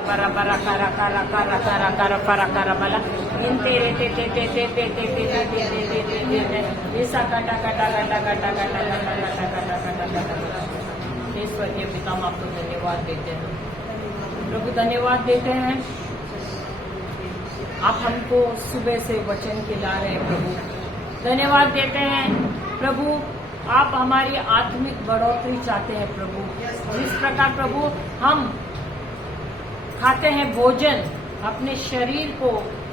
para para cara cara cara cara cara para cara bala intere te te te te te te te te te te ऐसा काटा काटा काटा काटा काटा काटा काटा काटा काटा काटा ईश्वर के पिता हम आपको धन्यवाद देते हैं प्रभु, धन्यवाद देते हैं आप हमको सुबह से वचन खिला रहे हैं प्रभु। धन्यवाद देते हैं प्रभु, आप हमारी आत्मिक बढ़ोतरी चाहते हैं प्रभु। जिस प्रकार प्रभु हम खाते हैं भोजन अपने शरीर को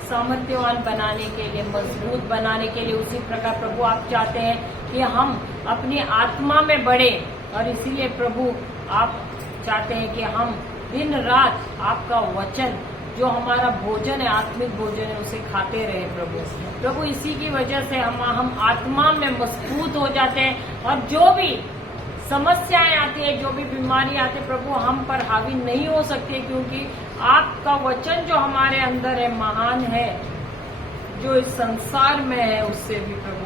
सामर्थ्यवान बनाने के लिए, मजबूत बनाने के लिए, उसी प्रकार प्रभु आप चाहते हैं कि हम अपनी आत्मा में बढ़े। और इसीलिए प्रभु आप चाहते हैं कि हम दिन रात आपका वचन जो हमारा भोजन है, आत्मिक भोजन है, उसे खाते रहे प्रभु। प्रभु इसी की वजह से हम आत्मा में मजबूत हो जाते हैं और जो भी समस्याएं आती है, जो भी बीमारी आती है प्रभु, हम पर हावी नहीं हो सकती, क्योंकि आपका वचन जो हमारे अंदर है महान है, जो इस संसार में है उससे भी प्रभु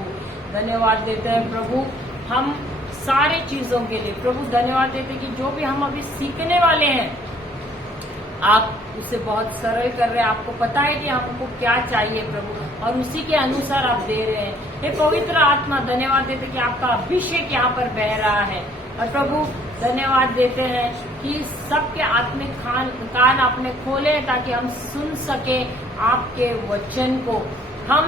धन्यवाद देते हैं प्रभु। हम सारी चीजों के लिए प्रभु धन्यवाद देते हैं कि जो भी हम अभी सीखने वाले हैं आप उसे बहुत सरल कर रहे हैं। आपको पता है कि हमको क्या चाहिए प्रभु, और उसी के अनुसार आप दे रहे हैं। हे पवित्र आत्मा, धन्यवाद देते कि आपका अभिषेक यहाँ पर बह रहा है। और प्रभु धन्यवाद देते हैं कि सबके आत्मिक कान आपने खोले ताकि हम सुन सके आपके वचन को, हम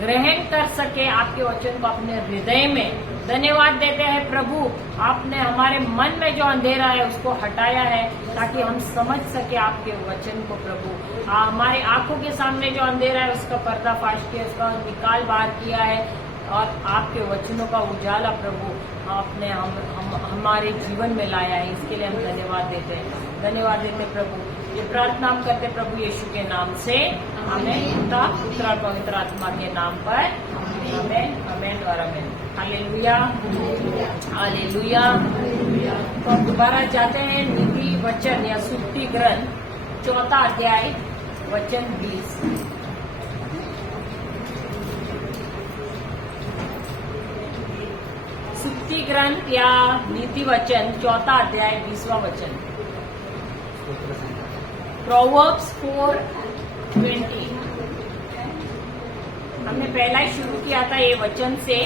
ग्रहण कर सके आपके वचन को अपने हृदय में। धन्यवाद देते हैं प्रभु, आपने हमारे मन में जो अंधेरा है उसको हटाया है ताकि हम समझ सके आपके वचन को प्रभु। हमारी आंखों के सामने जो अंधेरा है उसका पर्दाफाश किया, उसका निकाल बाहर किया है, और आपके वचनों का उजाला प्रभु आपने हमारे जीवन में लाया है। इसके लिए हम धन्यवाद देते हैं, धन्यवाद देते हैं प्रभु। ये प्रार्थना हम करते प्रभु यीशु के नाम से, आमीन। पिता पुत्र और पवित्र आत्मा के नाम पर, आमीन आमीन और आमीन। Hallelujah hallelujah. तो हम दोबारा जाते हैं नीति वचन या सुक्ति ग्रंथ 4 अध्याय वचन 20। सुक्ति ग्रंथ या नीति वचन 4 अध्याय 20वां वचन। प्रोवर्ब्स 4:20। हमने पहला ही शुरू किया था ये वचन से।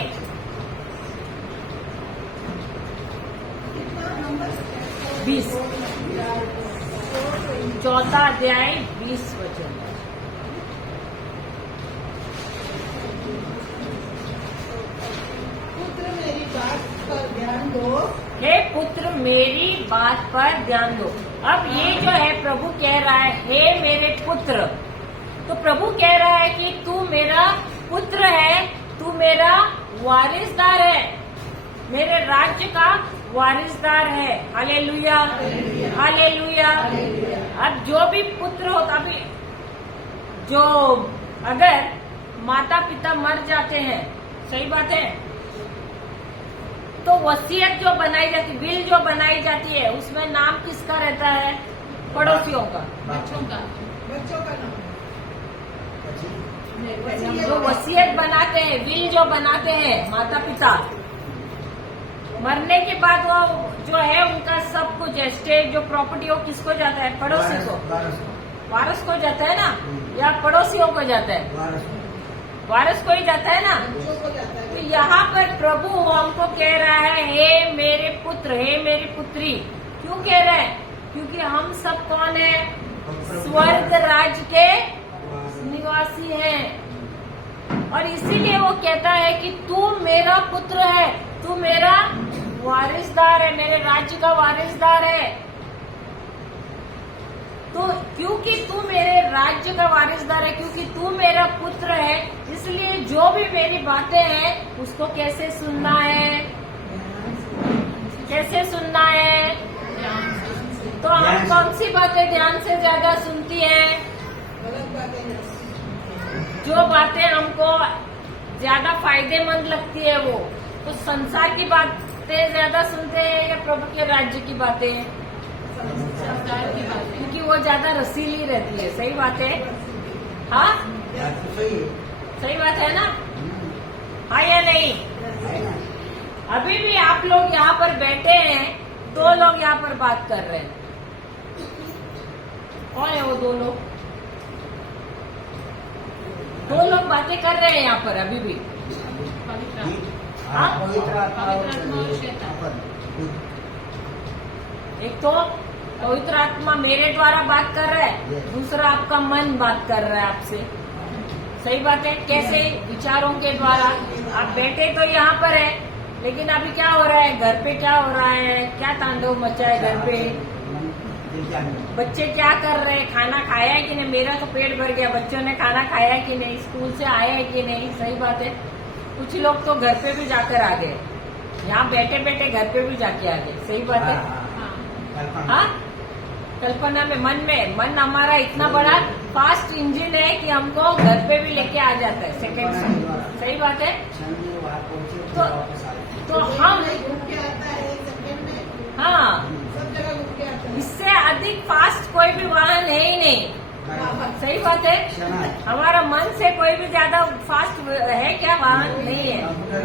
बीस 4 अध्याय 20 वचन। ध्यान दो, हे पुत्र मेरी बात पर ध्यान दो। अब ये जो है प्रभु कह रहा है, हे मेरे पुत्र। तो प्रभु कह रहा है कि तू मेरा पुत्र है, तू मेरा वारिसदार है, मेरे राज्य का वारिसदार है। Hallelujah hallelujah. अब जो भी पुत्र होता, अभी जो अगर माता पिता मर जाते हैं, सही बात है, तो वसीयत जो बनाई जाती, विल जो बनाई जाती है, उसमें नाम किसका रहता है? पड़ोसियों का, बच्चों का नाम। जो वसीयत बनाते हैं, विल जो बनाते हैं माता पिता, मरने के बाद वो जो है उनका सब कुछ एस्टेट जो प्रॉपर्टी हो किसको जाता है? पड़ोसी को, वारस को जाता है ना, या पड़ोसियों को जाता है? वारस को ही जाता है ना। तो यहाँ पर प्रभु हमको कह रहा है, हे मेरे पुत्र, हे मेरी पुत्री। क्यों कह रहे हैं? क्योंकि हम सब कौन है? स्वर्ग राज्य के निवासी हैं। और इसीलिए वो कहता है कि तू मेरा पुत्र है, तू मेरा वारिसदार है, मेरे राज्य का वारिसदार है। तो क्योंकि तू मेरे राज्य का वारिसदार है, क्योंकि तू मेरा पुत्र है, इसलिए जो भी मेरी बातें हैं उसको कैसे सुनना है? कैसे सुनना है? तो हम कौन सी बातें ध्यान से ज्यादा सुनती हैं? जो बातें हमको ज्यादा फायदेमंद लगती है वो। तो संसार की बातें ज्यादा सुनते हैं या प्रभु के राज्य की बातें? क्योंकि वो ज्यादा रसीली रहती है। सही बात है, हाँ सही बात है ना, हाँ या नहीं? अभी भी आप लोग यहाँ पर बैठे हैं, 2 लोग यहाँ पर बात कर रहे हैं, कौन है वो दो लोग? दो लोग बातें कर रहे हैं यहाँ पर अभी भी। हाँ? पवित्र आत्मा और शैतान। एक तो पवित्र आत्मा मेरे द्वारा बात कर रहा है, दूसरा आपका मन बात कर रहा है आपसे। सही बात है। कैसे? विचारों के द्वारा। आप बैठे तो यहाँ पर है, लेकिन अभी क्या हो रहा है घर पे? क्या हो रहा है? क्या तांडव मचा है घर पे? बच्चे क्या कर रहे हैं? खाना खाया है कि नहीं? मेरा तो पेट भर गया। बच्चों ने खाना खाया है कि नहीं? स्कूल से आया है कि नहीं? सही बात है। कुछ लोग तो घर पे भी जाकर आ गए, यहाँ बैठे बैठे घर पे भी जाके आ गए। सही बात है। हाँ, कल्पना में, मन हमारा इतना बड़ा फास्ट इंजन है कि हमको घर पे भी लेके आ जाता है सेकंड से। सही बात है। तो हम घूम के आता है सेकंड में, हाँ, सब जगह घूम के आता है। इससे अधिक फास्ट कोई भी वाहन है ही नहीं। सही बात है। हमारा मन से कोई भी ज्यादा फास्ट है क्या? वाहन नहीं है।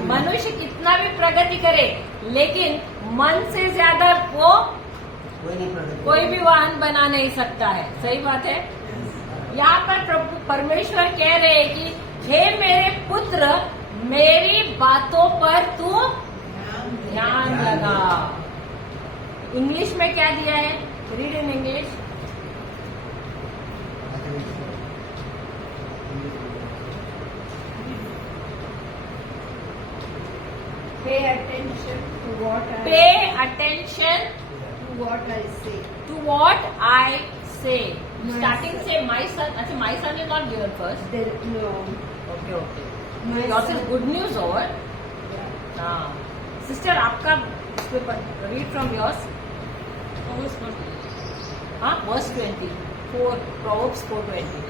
मनुष्य कितना भी प्रगति करे, लेकिन मन से ज्यादा वो कोई भी वाहन बना नहीं सकता है। सही बात है। यहाँ पर प्रभु परमेश्वर कह रहे हैं कि हे मेरे पुत्र, मेरी बातों पर तू ध्यान लगा। इंग्लिश में क्या दिया है? Read in English. Pay attention to what I Pay attention to what I say. to what I say. Starting से my son. अच्छा, my son is not given first. No. Okay, okay. My Yours is son- good news over. हाँ, sister आपका read from yours. हाँ, verse 24, Proverbs 4:20।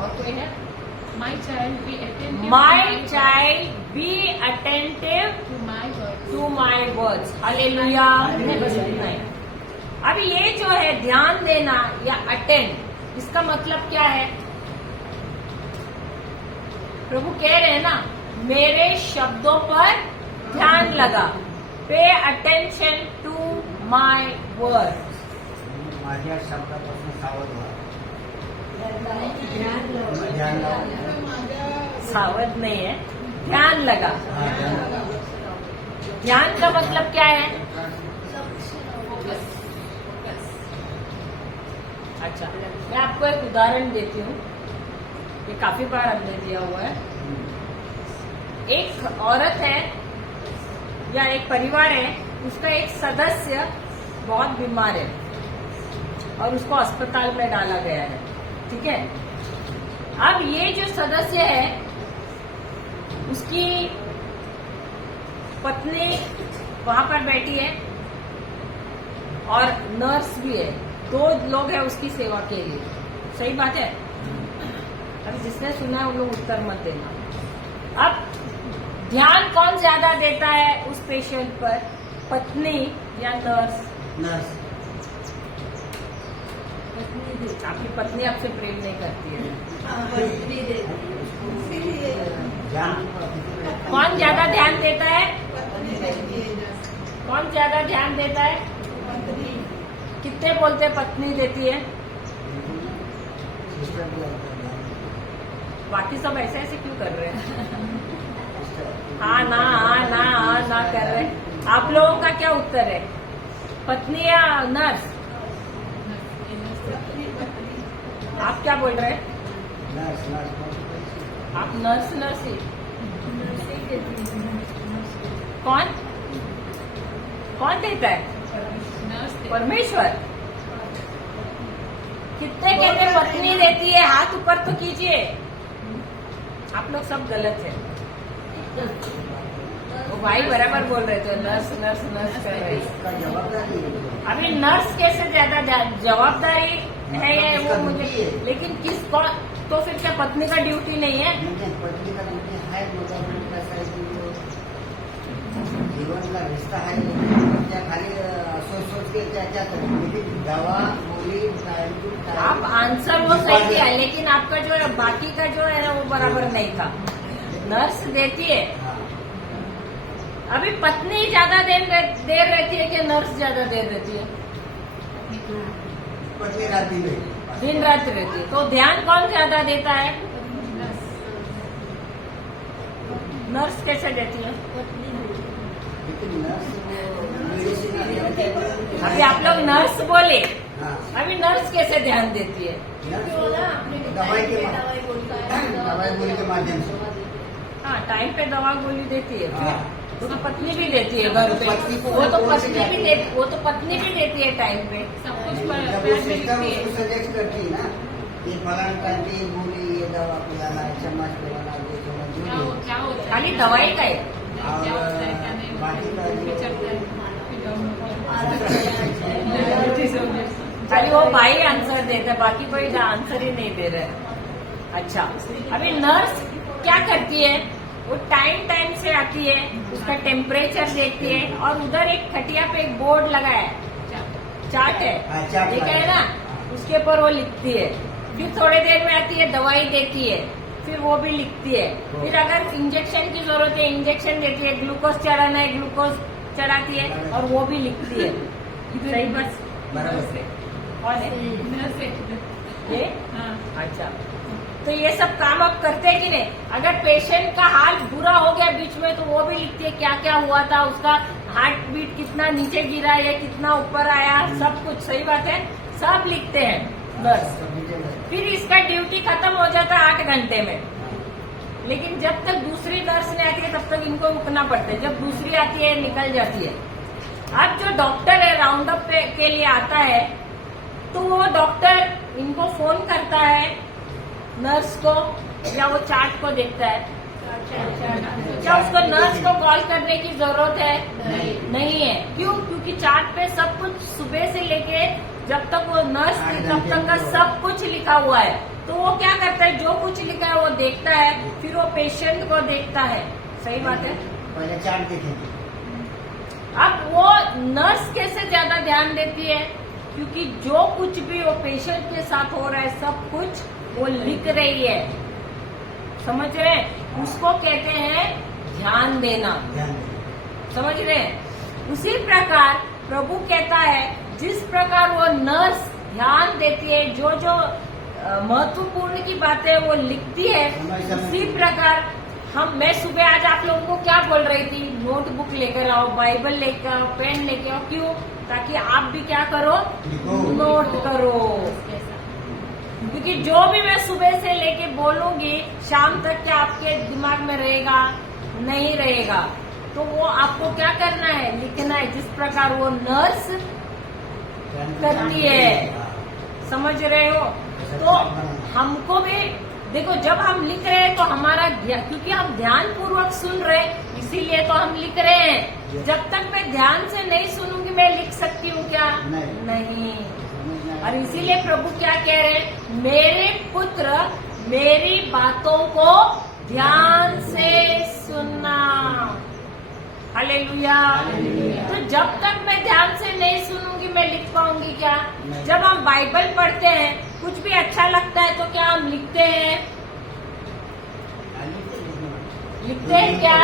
और कोई है? My child, be attentive My child, be attentive to my words. to my words. Hallelujah. बस इतना ही। अब ये जो है ध्यान देना या अटेंड, इसका मतलब क्या है? प्रभु कह रहे हैं ना, मेरे शब्दों पर ध्यान लगा। Pay attention to my word. माझ्या शब्दापासून सावध व्हा. ध्यान लगा. ध्यान लावा. सावध नहीं है, ध्यान लगा। हा, ध्यान लावा. ध्यान का मतलब क्या है? अच्छा, मैं आपको एक उदाहरण देती हूँ, ये काफी बार हमने दिया हुआ है। एक औरत है या एक परिवार है, उसका एक सदस्य बहुत बीमार है और उसको अस्पताल में डाला गया है। ठीक है। अब ये जो सदस्य है, उसकी पत्नी वहां पर बैठी है और नर्स भी है। 2 लोग हैं उसकी सेवा के लिए। सही बात है। अब जिसने सुना है वो लोग उत्तर मत देना। अब ध्यान कौन ज्यादा देता है उस पेशेंट पर, पत्नी या नर्स? नर्स. आपकी पत्नी आपसे प्रेम नहीं करती है। इसीलिए ध्यान. कौन ज्यादा ध्यान देता है? पत्नी देती है. कौन ज्यादा ध्यान देता है? पत्नी. कितने बोलते हैं पत्नी देती है? सिस्टर भी आता है. बाकी सब ऐसे ऐसे क्यों कर रहे हैं? सिस्टर. हाँ ना कर रहे हैं। आप लोगों का क्या उत्तर है? पत्नी या नर्स? आप क्या बोल रहे हैं? नर्स. नर्स. आप नर्स ही। कौन देता है? परमेश्वर। कितने कहते हैं पत्नी देती है? हाथ ऊपर तो कीजिए। आप लोग सब गलत है। वो भाई बराबर बोल रहे थे, नर्स कर रहे हैं। का जवाबदारी है. अभी नर्स कैसे ज्यादा जवाबदारी है ये वो मुझे, लेकिन तो फिर क्या पत्नी का ड्यूटी नहीं है? म्हणजे पत्नी का म्हणजे आहे मोठा कसं आहे की जीवनला रिश्ता आहे त्या खाली सोच के त्याच्यात दवा गोली टाइम टू आप आंसर वो सही दिया, लेकिन आपका जो है बाकी का जो है ना वो बराबर नहीं था। नर्स देती है, अभी पत्नी ज्यादा देर रहती है कि नर्स ज्यादा देर रहती है? पत्नी रात दिन दिन रात रहती है। तो ध्यान कौन ज्यादा देता है? नर्स कैसे देती है? लेकिन नर्स वो मेडिसिन अभी आप लोग नर्स बोले, हाँ अभी नर्स कैसे ध्यान देती है? नर्स जो ना आपने दवाई के दवाई बोलता है, दवाई गोली के माध्यम से हाँ, टाइम पे दवा गोली देती है। हाँ। वो तो पत्नी भी देती है घर पे, पत्नी को वो तो कौन सी पत्नी भी जाती है? देती, वो तो पत्नी भी देती है टाइम पे। सब कुछ जब वो प्यार में सिस्टम लिखती है। उसको सजेस्ट करती है ना कि फलान टाइम पे ये गोली ये दवा पिलाना है, चम्मच पिलाना, ये चम्मच जो क्या भी हो है। क्या होता है, खाली दवाई का है। क्या होता है क्या नहीं बाकी होता है, का फिर चलता है, खाली वो भाई आंसर देता है, बाकी कोई आंसर ही नहीं दे रहा है। अच्छा, अभी नर्स क्या करती है? वो टाइम टाइम से आती है, उसका टेम्परेचर देखती है, और उधर एक खटिया पे एक बोर्ड लगा है, चार्ट है, हाँ, चार्ट ठीक है लगा ना? है। उसके ऊपर वो लिखती है। फिर थोड़ी देर में आती है, दवाई देती है, फिर वो भी लिखती है। फिर अगर इंजेक्शन की जरूरत है, इंजेक्शन देती है, ग्लूकोज चढ़ाना है, ग्लूकोज चढ़ाती है, और वो भी लिखती है। सही बस बराबर कौन है नर्स है। ये? हाँ, अच्छा, तो ये सब काम आप करते हैं कि नहीं? अगर पेशेंट का हाल बुरा हो गया बीच में, तो वो भी लिखती है क्या क्या हुआ था, उसका हार्ट बीट कितना नीचे गिरा या कितना ऊपर आया, सब कुछ। सही बात है, सब लिखते हैं नर्स। फिर इसका ड्यूटी खत्म हो जाता है 8 घंटे में। लेकिन जब तक दूसरी नर्स नहीं आती है, तब तक इनको रुकना पड़ता है। जब दूसरी आती है, निकल जाती है। अब जो डॉक्टर है राउंड अप के लिए आता है, तो वो डॉक्टर इनको फोन करता है, नर्स को, या वो चार्ट को देखता है। क्या उसको नर्स को कॉल करने की जरूरत है? नहीं है। क्यों? क्योंकि चार्ट पे सब कुछ सुबह से लेके जब तक वो नर्स थी तब तक का सब कुछ लिखा हुआ है। तो वो क्या करता है, जो कुछ लिखा है वो देखता है, फिर वो पेशेंट को देखता है। सही बात है। पहले चार्ट देखेंगे। अब वो नर्स कैसे ज्यादा ध्यान देती है? क्योंकि जो कुछ भी वो पेशेंट के साथ हो रहा है, सब कुछ वो लिख रही है। समझ रहे हैं? उसको कहते हैं ध्यान देना। ध्यान दें। समझ रहे हैं? उसी प्रकार प्रभु कहता है, जिस प्रकार वो नर्स ध्यान देती है, जो जो महत्वपूर्ण की बातें वो लिखती है, उसी प्रकार मैं सुबह आज आप लोगों को क्या बोल रही थी? नोटबुक लेकर आओ, बाइबल लेकर आओ, पेन लेकर आओ। क्यों? ताकि आप भी क्या करो? नोट करो। क्योंकि जो भी मैं सुबह से लेके बोलूंगी, शाम तक क्या आपके दिमाग में रहेगा? नहीं रहेगा। तो वो आपको क्या करना है? लिखना है, जिस प्रकार वो नर्स करती है। समझ रहे हो? तो हमको भी देखो, जब हम लिख रहे हैं तो हमारा क्योंकि हम ध्यान पूर्वक सुन रहे हैं, इसीलिए तो हम लिख रहे हैं। जब तक मैं ध्यान से नहीं सुनूंगी, मैं लिख सकती हूँ क्या? नहीं। और इसीलिए प्रभु क्या कह रहे हैं? मेरे पुत्र, मेरी बातों को ध्यान से सुनना। हालेलुया। तो जब तक मैं ध्यान से नहीं सुनूंगी, मैं लिख पाऊंगी क्या? जब हम बाइबल पढ़ते हैं, कुछ भी अच्छा लगता है तो क्या हम लिखते हैं? लिखते हैं क्या?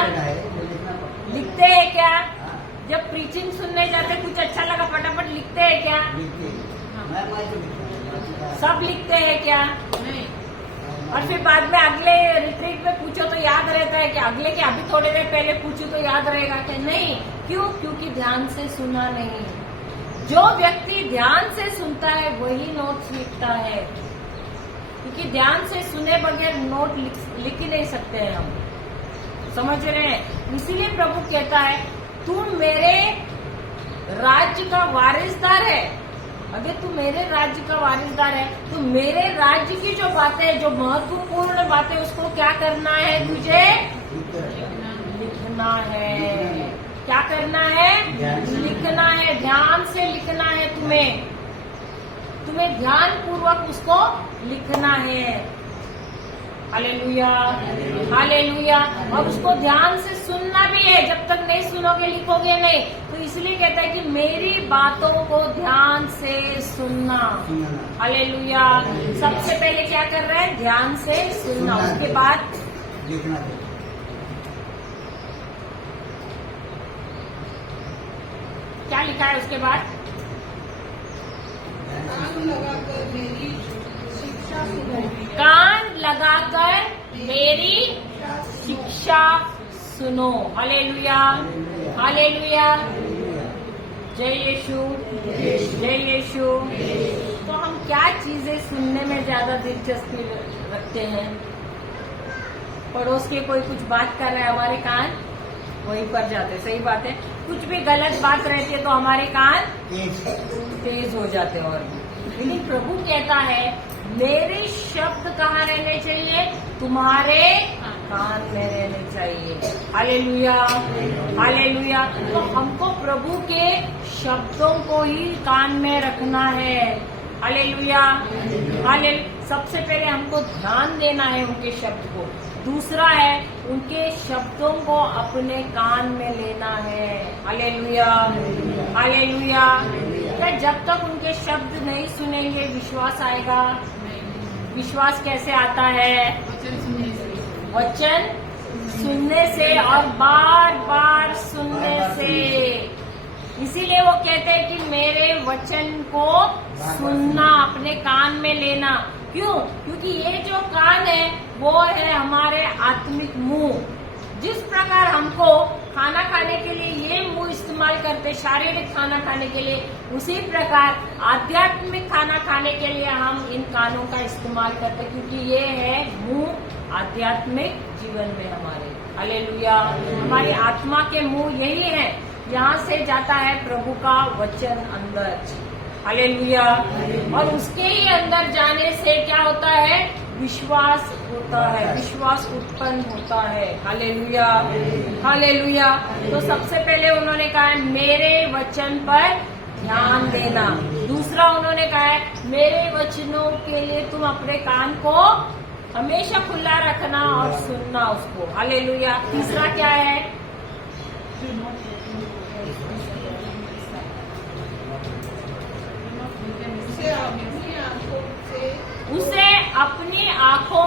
लिखते हैं क्या? जब प्रीचिंग सुनने जाते, कुछ अच्छा लगा, फटाफट लिखते हैं क्या? सब लिखते हैं क्या? नहीं। और फिर बाद में अगले रिट्रीट में पूछो तो याद रहता है कि अगले के अभी थोड़ी देर पहले पूछो तो याद रहेगा कि नहीं? क्यों? क्योंकि ध्यान से सुना नहीं। जो व्यक्ति ध्यान से सुनता है वही नोट्स लिखता है। क्योंकि ध्यान से सुने बगैर नोट लिख ही नहीं सकते हैं हम। समझ रहे हैं? इसीलिए प्रभु कहता है, तू मेरे राज्य का वारिसदार है। अगर तू मेरे राज्य का वारिसदार है, तो मेरे राज्य की जो बातें, जो महत्वपूर्ण बातें, उसको क्या करना है? तुझे लिखना है। क्या करना है? लिखना है। ध्यान से लिखना है। तुम्हें ध्यान पूर्वक उसको लिखना है। Hallelujah, hallelujah. और उसको ध्यान से सुनना भी है। जब तक नहीं सुनोगे, लिखोगे नहीं। तो इसलिए कहता है कि मेरी बातों को ध्यान से सुनना। हालेलुया। सबसे पहले क्या कर रहा है? ध्यान से सुनना। उसके बाद लिखना। क्या लिखा है उसके बाद? कान लगाकर मेरी शिक्षा सुनो। कान लगाकर मेरी शिक्षा सुनो। हालेलुया, हालेलुया, जय यीशु, जय यीशु। तो हम क्या चीजें सुनने में ज्यादा दिलचस्पी रखते हैं? पड़ोस के कोई कुछ बात कर रहा है, हमारे कान वहीं पर जाते। सही बात है। कुछ भी गलत बात रहती है तो हमारे कान तेज हो जाते हैं। और लेकिन प्रभु कहता है मेरे शब्द कहाँ रहने चाहिए? तुम्हारे कान में रहने चाहिए। Hallelujah, hallelujah. तो हमको प्रभु के शब्दों को ही कान में रखना है। Hallelujah, hallelujah. सबसे पहले हमको ध्यान देना है उनके शब्द को। दूसरा है उनके शब्दों को अपने कान में लेना है। Hallelujah, hallelujah. क्या जब तक उनके शब्द नहीं सुनेंगे विश्वास आएगा? विश्वास कैसे आता है? वचन सुनने से और बार बार सुनने से। इसीलिए वो कहते हैं कि मेरे वचन को सुनना, अपने कान में लेना। क्यों? क्योंकि ये जो कान है वो है हमारे आत्मिक मुंह। जिस प्रकार हमको खाना खाने के लिए ये मुंह इस्तेमाल करते, शारीरिक खाना खाने के लिए, उसी प्रकार आध्यात्मिक खाना खाने के लिए हम इन कानों का इस्तेमाल करते, क्योंकि ये है मुंह आध्यात्मिक जीवन में हमारे। हालेलुया। हमारी आत्मा के मुंह यही है, यहाँ से जाता है प्रभु का वचन अंदर। हालेलुया। और उसके ही अंदर जाने से क्या होता है? विश्वास होता है, विश्वास उत्पन्न होता है। Hallelujah, hallelujah. तो सबसे पहले उन्होंने कहा है मेरे वचन पर ध्यान देना। दूसरा उन्होंने कहा है मेरे वचनों के लिए तुम अपने कान को हमेशा खुला रखना और सुनना उसको। हालेलुया। तीसरा क्या है? उसे अपनी आंखों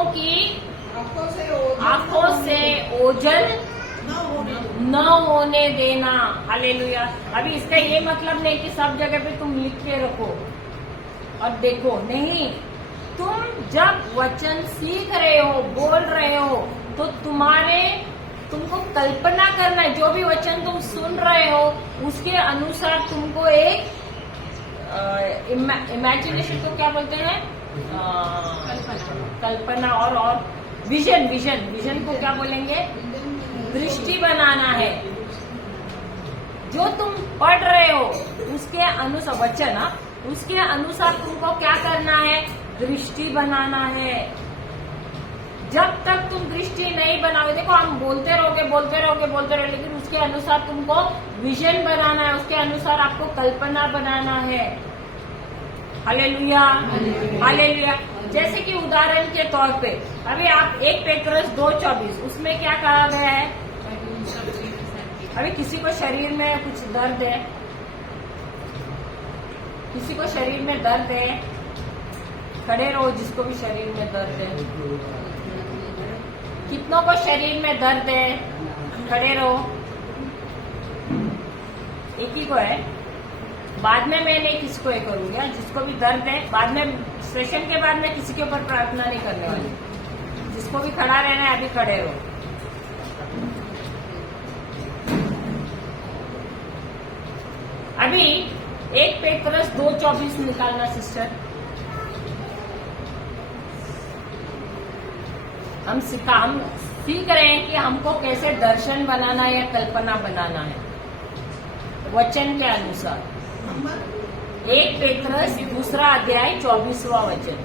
से ओझल न होने देना। हालेलुया। अभी इसका ये मतलब नहीं कि सब जगह पे तुम लिख के रखो और देखो, नहीं। तुम जब वचन सीख रहे हो, बोल रहे हो, तो तुमको कल्पना करना है। जो भी वचन तुम सुन रहे हो उसके अनुसार तुमको एक इमेजिनेशन को क्या बोलते हैं? कल्पना और विजन को क्या बोलेंगे? दृष्टि बनाना है। जो तुम पढ़ रहे हो उसके अनुसार, वचन उसके अनुसार तुमको क्या करना है? दृष्टि बनाना है। जब तक तुम दृष्टि नहीं बनाओगे, देखो हम बोलते रहोगे, लेकिन उसके अनुसार तुमको विजन बनाना है, उसके अनुसार आपको कल्पना बनाना है। Hallelujah, hallelujah. जैसे कि उदाहरण के तौर पे अभी आप 1 पेट्रोस 2:24 उसमें क्या कहा गया है? अभी किसी को शरीर में कुछ दर्द है, किसी को शरीर में दर्द है, खड़े रहो जिसको भी शरीर में दर्द है। कितनों को शरीर में दर्द है? खड़े रहो। एक ही को है। बाद में मैं नहीं किसी को ये करूंगा, जिसको भी दर्द है बाद में सेशन के बाद में किसी के ऊपर प्रार्थना नहीं करने वाली। जिसको भी खड़ा रहना है अभी खड़े रहो। अभी 1 पेट्रोस 2:24 निकालना सिस्टर। हम सीख रहे हैं कि हमको कैसे दर्शन बनाना या कल्पना बनाना है वचन के अनुसार। 1 पेट्रोस 2 अध्याय 24वां वचन।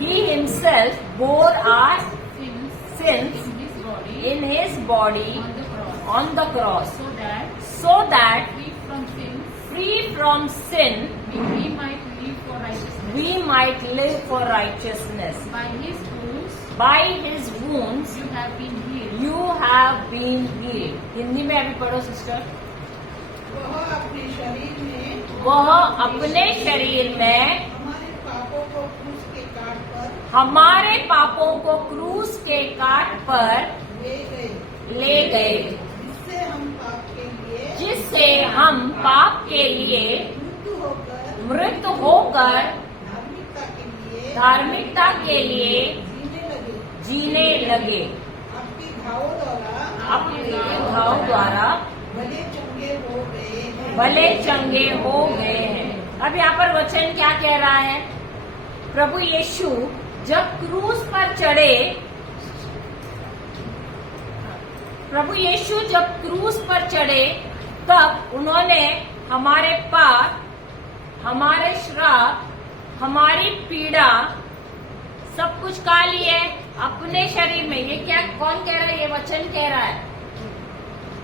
He himself bore our sins in his body on the cross, so that free from sin we might live for righteousness. By his wounds you have been healed. Hindi में अभी पढ़ो सिस्टर। वह अपने शरीर में हमारे पापों को क्रूस के काट पर ले गए, ले गए, जिससे हम पाप के पाप के लिए मृत्यु होकर मृत होकर धार्मिकता के लिए जीने लगे। आपके घावों द्वारा अपने घाव द्वारा भले चंगे हो गए हैं। भले चंगे हो गए हैं। अब यहाँ पर वचन क्या कह रहा है? प्रभु यीशु जब क्रूस पर चढ़े, प्रभु यीशु जब क्रूस पर चढ़े, तब उन्होंने हमारे पाप, हमारे श्राप, हमारी पीड़ा सब कुछ खा लिए अपने शरीर में। ये क्या, कौन कह रहा है? ये वचन कह रहा है।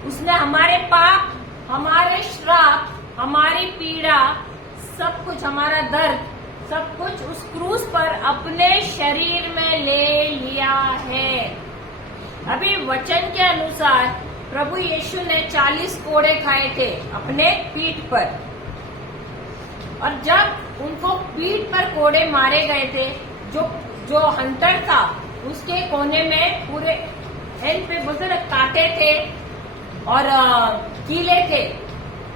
उसने हमारे पाप, हमारे श्राप, हमारी पीड़ा, सब कुछ, हमारा दर्द, सब कुछ उस क्रूस पर अपने शरीर में ले लिया है। अभी वचन के अनुसार प्रभु यीशु ने 40 कोड़े खाए थे अपने पीठ पर, और जब उनको पीठ पर कोड़े मारे गए थे, जो हंटर था उसके कोने में पूरे एंड पे बोलते ना कांटे थे और कीले थे,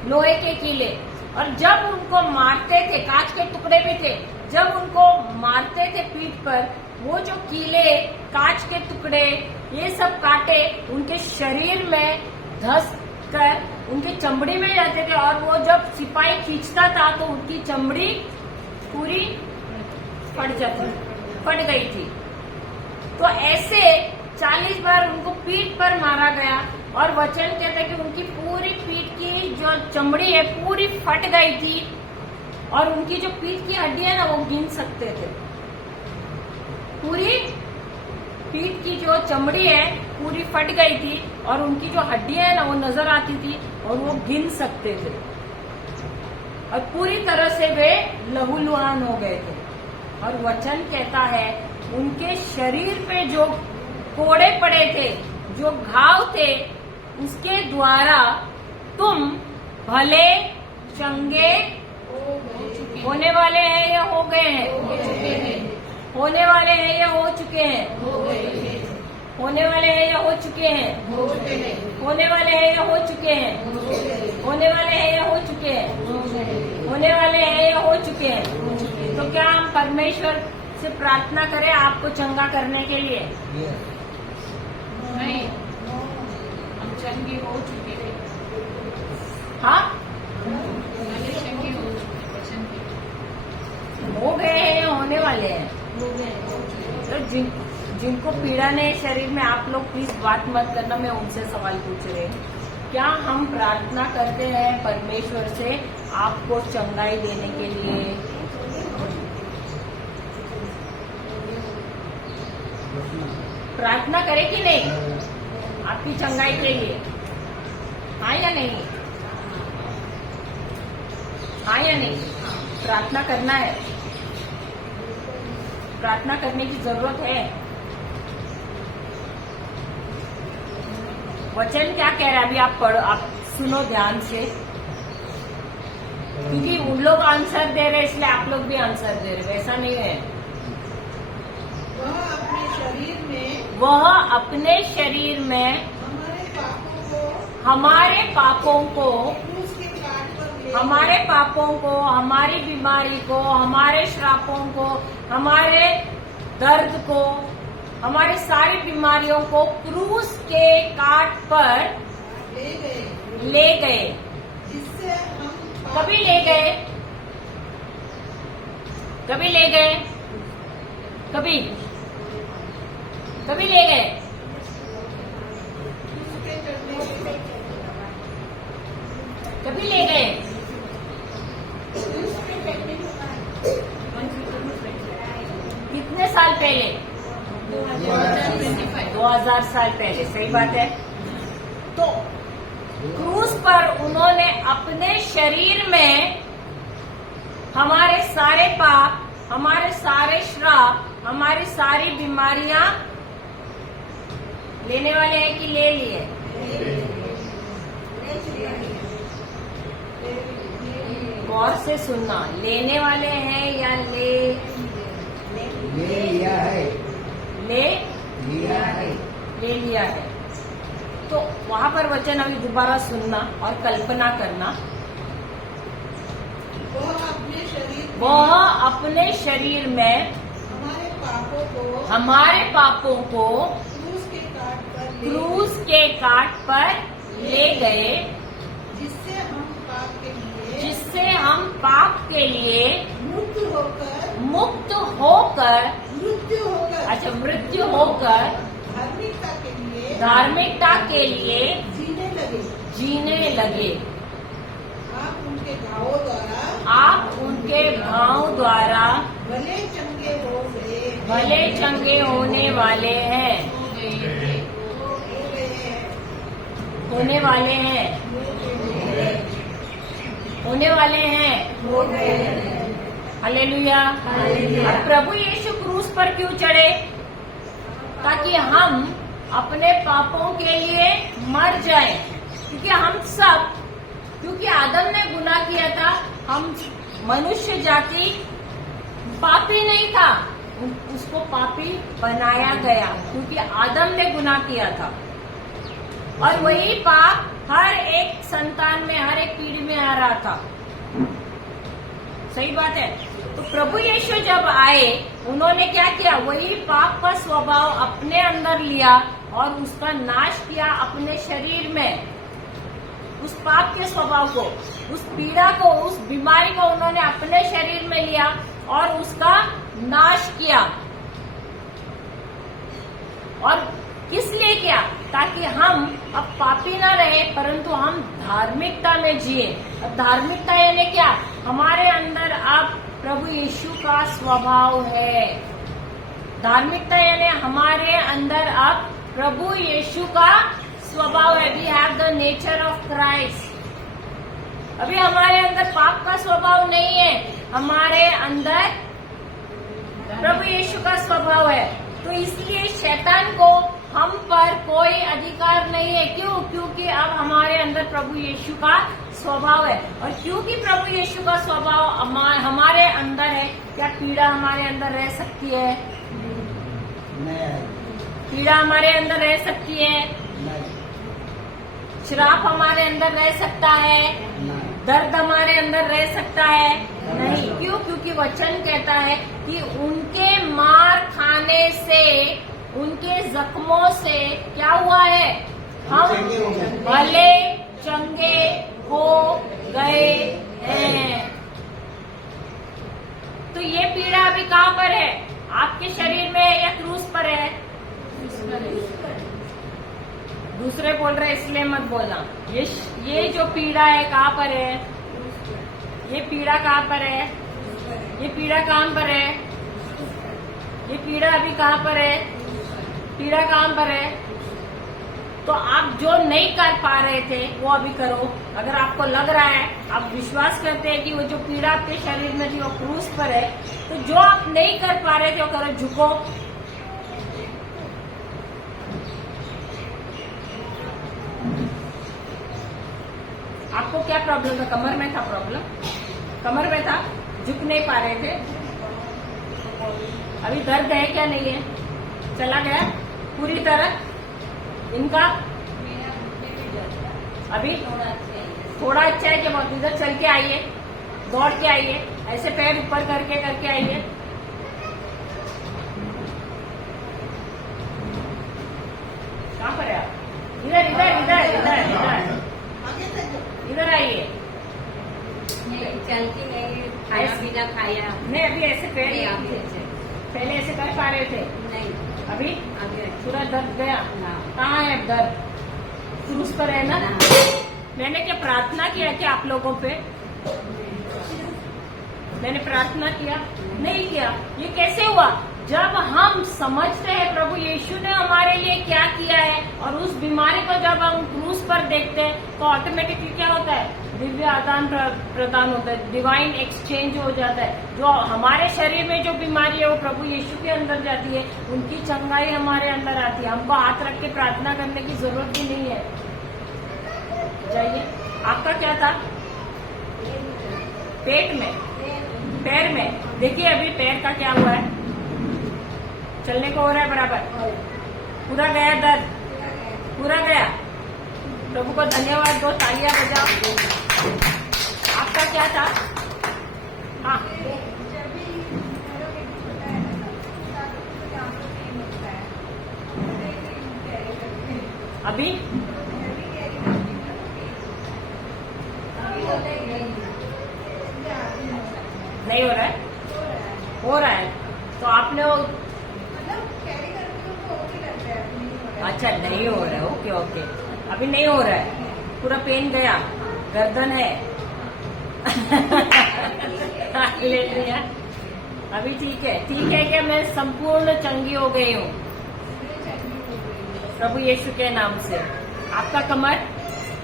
लोहे के कीले। और जब उनको मारते थे, कांच के टुकड़े भी थे, जब उनको मारते थे पीठ पर, वो जो कीले, कांच के टुकड़े, ये सब कांटे उनके शरीर में धस कर उनकी चमड़ी में जाते थे, और वो जब सिपाही खींचता था तो उनकी चमड़ी पूरी फट गई थी। तो ऐसे 40 बार उनको पीठ पर मारा गया, और वचन कहता है कि उनकी पूरी पीठ की जो चमड़ी है पूरी फट गई थी, और उनकी जो पीठ की हड्डी है ना, वो गिन सकते थे। पूरी पीठ की जो चमड़ी है पूरी फट गई थी, और उनकी जो हड्डियां है ना, वो नजर आती थी, और वो गिन सकते थे, और पूरी तरह से वे लहूलुहान हो गए थे। और वचन कहता है उनके शरीर पे जो कोड़े पड़े थे, जो घाव थे, उसके द्वारा तुम भले चंगे होने वाले हैं या हो गए हैं? होने वाले हैं या हो चुके हैं? होने वाले हैं या हो चुके हैं? होने वाले हैं या हो चुके हैं? होने वाले हैं या हो चुके हैं? होने वाले हैं या हो चुके हैं? तो क्या हम परमेश्वर से प्रार्थना करें आपको चंगा करने के लिए? नहीं, हम चंगे हो चुके हैं। हाँ, पहले चंगे हो चुके, वचन के हो गए हैं या होने वाले हैं? तो जिनको पीड़ा ने शरीर में, आप लोग प्लीज बात मत करना, मैं उनसे सवाल पूछ रही हूँ। क्या हम प्रार्थना करते हैं परमेश्वर से आपको चंगाई देने के लिए? प्रार्थना करें कि नहीं आपकी चंगाई के लिए? हाँ या नहीं? हाँ या नहीं? प्रार्थना करना है, प्रार्थना करने की जरूरत है। वचन क्या कह रहा है अभी आप पढ़ो, आप सुनो ध्यान से, क्योंकि उन लोग आंसर दे रहे इसलिए आप लोग भी आंसर दे रहे, वैसा नहीं है। वह अपने शरीर में वह अपने शरीर में हमारे पापों को, क्रूस के काट पर ले हमारे पापों को, हमारी बीमारी को, हमारे श्रापों को, हमारे दर्द को, हमारी सारी बीमारियों को क्रूस के काट पर ले गए। जिससे हम कभी ले गए? कभी ले गए? कभी कभी ले गए? कभी ले गए? कितने साल पहले? 2000 साल पहले। सही बात है। तो क्रूस पर उन्होंने अपने शरीर में हमारे सारे पाप, हमारे सारे श्राप, हमारी सारी बीमारियां लेने वाले हैं कि ले लिए? गौर से सुनना, लेने वाले हैं या ले लिया है, ले लिया है। ले लिया है। तो वहां पर वचन अभी दोबारा सुनना और कल्पना करना वह अपने शरीर में हमारे पापों को क्रूस के काट पर ले गए, जिससे हम पाप के लिए मुक्त होकर मृत्यु होकर धार्मिकता के लिए जीने लगे। आप उनके घावों द्वारा भले चंगे होने वाले हैं। हालेलुया। अब प्रभु यीशु क्रूस पर क्यों चढ़े? ताकि हम अपने पापों के लिए मर जाएं। क्योंकि आदम ने गुनाह किया था, हम मनुष्य जाति पापी नहीं था, उसको पापी बनाया गया क्योंकि आदम ने गुनाह किया था। और वही पाप हर एक संतान में, हर एक पीढ़ी में आ रहा था। सही बात है। तो प्रभु यीशु जब आए, उन्होंने क्या किया? वही पाप का स्वभाव अपने अंदर लिया और उसका नाश किया अपने शरीर में। उस पाप के स्वभाव को, उस पीड़ा को, उस बीमारी को उन्होंने अपने शरीर में लिया और उसका नाश किया। और किस लिए किया? ताकि हम अब पापी ना रहे, परंतु हम धार्मिकता में जिए। धार्मिकता यानी क्या? हमारे अंदर अब प्रभु यीशु का स्वभाव है। धार्मिकता यानी हमारे अंदर अब प्रभु यीशु का स्वभाव है। We have the nature of Christ. अभी हमारे अंदर पाप का स्वभाव नहीं है, हमारे अंदर प्रभु यीशु का स्वभाव है। तो इसलिए शैतान को हम पर कोई अधिकार नहीं है। क्यों? क्योंकि अब हमारे अंदर प्रभु यीशु का स्वभाव है। और क्योंकि प्रभु यीशु का स्वभाव हमारे अंदर है, क्या पीड़ा हमारे अंदर रह सकती है? पीड़ा हमारे अंदर रह सकती है? श्राप हमारे अंदर रह सकता है? दर्द हमारे अंदर रह सकता है? नहीं। क्यों? क्योंकि वचन कहता है कि उनके मार खाने से, उनके जख्मों से क्या हुआ है? हम भले चंगे हो गए हैं। तो ये पीड़ा अभी कहाँ पर है? आपके शरीर में है या क्रूस पर है? दूसरे बोल रहे इसलिए मत बोलना। ये जो पीड़ा है कहाँ पर है? ये पीड़ा कहाँ पर है? ये पीड़ा कहाँ पर है? ये पीड़ा अभी कहाँ पर है? पीड़ा कहाँ पर है? तो आप जो नहीं कर पा रहे थे वो अभी करो। अगर आपको लग रहा है, आप विश्वास करते हैं कि वो जो पीड़ा आपके शरीर में थी वो क्रूस पर है, तो जो आप नहीं कर पा रहे थे वो करो। झुको। आपको क्या प्रॉब्लम था? कमर में था प्रॉब्लम? कमर में था, झुक नहीं पा रहे थे। अभी दर्द है क्या? नहीं है? चला गया पूरी तरह? इनका अभी थोड़ा अच्छा है कि बहुत। इधर चल के आइए, दौड़ के आइए, ऐसे पैर ऊपर करके आइए। कहाँ पर है आप? इधर इधर इधर इधर इधर इधर आइए। चलती नहीं, खाना पीना खाया नहीं। अभी ऐसे पैर पहले ऐसे कर पा रहे थे? नहीं। अभी आगे पूरा दर्द गया? कहाँ है दर्द? क्रूस पर है ना? मैंने क्या प्रार्थना किया क्या आप लोगों पे? मैंने प्रार्थना किया? नहीं किया। ये कैसे हुआ? जब हम समझते हैं प्रभु यीशु ने हमारे लिए क्या किया है और उस बीमारी को जब हम क्रूस पर देखते हैं तो ऑटोमेटिकली क्या होता है? दिव्य आदान प्रदान होता है, डिवाइन एक्सचेंज हो जाता है। जो हमारे शरीर में जो बीमारी है वो प्रभु यीशु के अंदर जाती है, उनकी चंगाई हमारे अंदर आती है। हमको हाथ रख के प्रार्थना करने की जरूरत भी नहीं है। जाइए। आपका क्या था? पेट में, पैर में। देखिए अभी पैर का क्या हुआ है? चलने को हो रहा है बराबर? पूरा गया दर्द? पूरा गया? प्रभु को धन्यवाद दो, तालियां बजाओ। आपका क्या था? हाँ जब भी मेरा बेबी छोटा है ना तो स्टार्टिंग में तो यहाँ पर पेन होता है कैरी करते हैं अभी हैवी कैरी करती हूँ ना अभी होता है नहीं हो रहा है, हो रहा है तो आपने वो मतलब कैरी करती हूँ तो ओके लगता है अभी नहीं हो रहा है। अच्छा नहीं हो रहा है, ओके ओके, अभी नहीं हो रहा है, पूरा पेन गया, गर्दन है ले लिया, अभी ठीक है कि मैं संपूर्ण चंगी हो गई हूँ प्रभु यीशु के नाम से। आपका कमर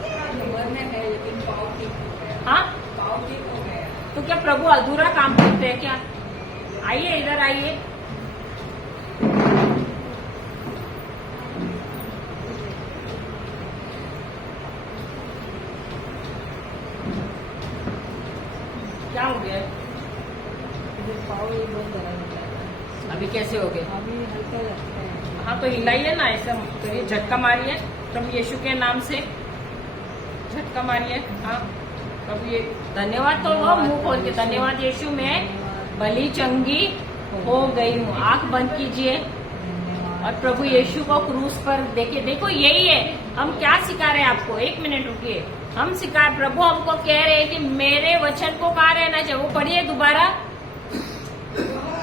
कमर में है लेकिन पाँव ठीक हो गया, हाँ, पाँव ठीक हो गया। तो क्या प्रभु अधूरा काम करते हैं क्या? आइए इधर आइए, क्या हो गया? पाँव ये बहुत दर्द होता है, अभी कैसे हो गए? अभी हल्का लगता है। हाँ तो हिलाइए ना, ऐसा करिए, झटका मारिए प्रभु यीशु के नाम से, झटका मारिए। हाँ प्रभु ये धन्यवाद तो वो मुंह खोल के धन्यवाद यीशु, मैं भली चंगी हो गई हूँ। आंख बंद कीजिए और प्रभु यीशु को क्रूस पर देखिए। देखो यही है, हम क्या सिखा रहे हैं आपको, एक मिनट रुकिए, हम सिखा, प्रभु हमको कह रहे हैं कि मेरे वचन को कहाँ रहना चाहिए। वो पढ़िए दोबारा,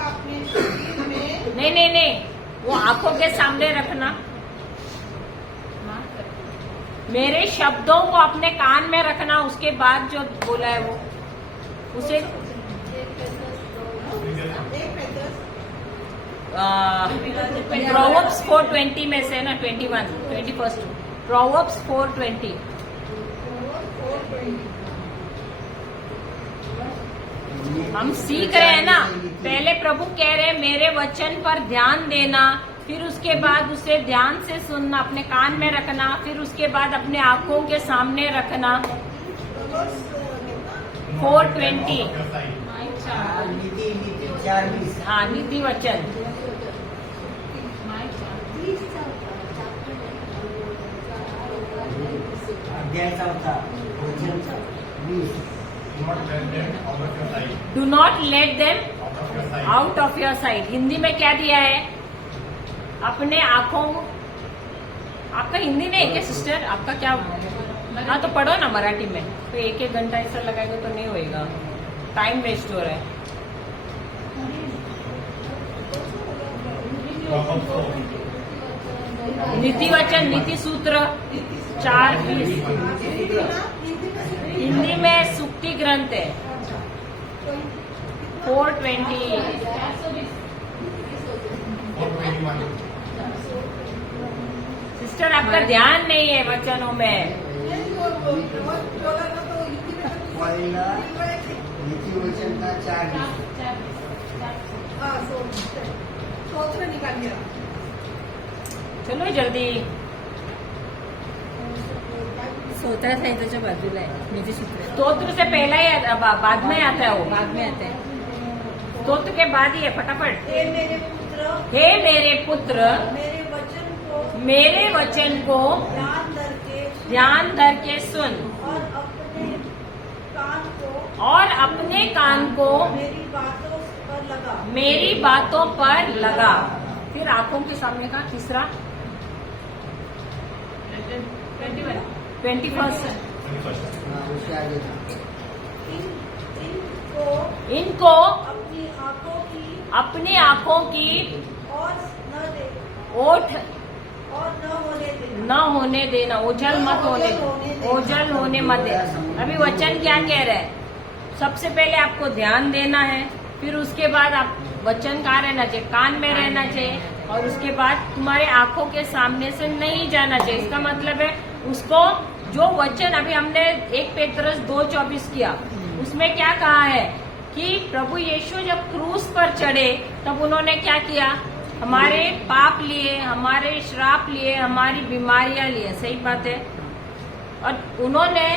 अपने शरीर में नहीं, वो आंखों के सामने रखना। मेरे शब्दों को अपने कान में रखना, उसके बाद जो बोला है वो उसे प्रोवर्ब्स 4:20 में से ना 21 प्रोवर्ब्स 4:20 हम सीख रहे हैं ना। पहले प्रभु कह रहे हैं मेरे वचन पर ध्यान देना, फिर उसके बाद उसे ध्यान से सुनना, अपने कान में रखना, फिर उसके बाद अपने आंखों के सामने रखना। 4:20 नीति 4:20 हाँ, नीति वचन। अध्याय 4 वचन 20 do not let them out of your site. Hindi में क्या दिया है? अपने आंखों, आपका हिंदी नहीं है क्या सिस्टर? आपका क्या? हाँ तो पढ़ो ना मराठी में, तो एक घंटा ऐसा लगाएगा तो नहीं होएगा, टाइम वेस्ट हो रहा है। नीति वचन, नीति सूत्र 4:20 हिंदी में सुक्ति ग्रंथ है 4:20। सिस्टर आपका ध्यान नहीं है वचनों में। पहिला नीति वचन का 4:20 सोच निकाल दिया। चलो जल्दी। स्तोत्र संहितेच्या बाजूला आहे नीती सूत्र, स्तोत्र से पहला ही बाद में आता है, वो बाद में आता है। स्तोत्र के बाद ही है, फटाफट। हे मेरे पुत्र, हे मेरे पुत्र, मेरे वचन को ध्यान धर के सुन और अपने कान को मेरी बातों पर लगा। फिर आंखों के सामने का तीसरा 21 उसके आगे इनको अपनी अपनी आंखों की आंखों की और न दे ओठ और न होने देना। न होने देना, ओझल मत होने दे, ओझल होने मत देना। अभी वचन क्या कह रहा है? सबसे पहले आपको ध्यान देना है, फिर उसके बाद आप वचन कहाँ रहना चाहिए? कान में रहना चाहिए, और उसके बाद तुम्हारे आंखों के सामने से नहीं जाना चाहिए। इसका मतलब है उसको जो वचन अभी हमने 1 पेत्रस 2:24 किया, उसमें क्या कहा है कि प्रभु यीशु जब क्रूस पर चढ़े तब उन्होंने क्या किया? हमारे पाप लिए, हमारे श्राप लिए, हमारी बीमारियां लिए। सही बात है। और उन्होंने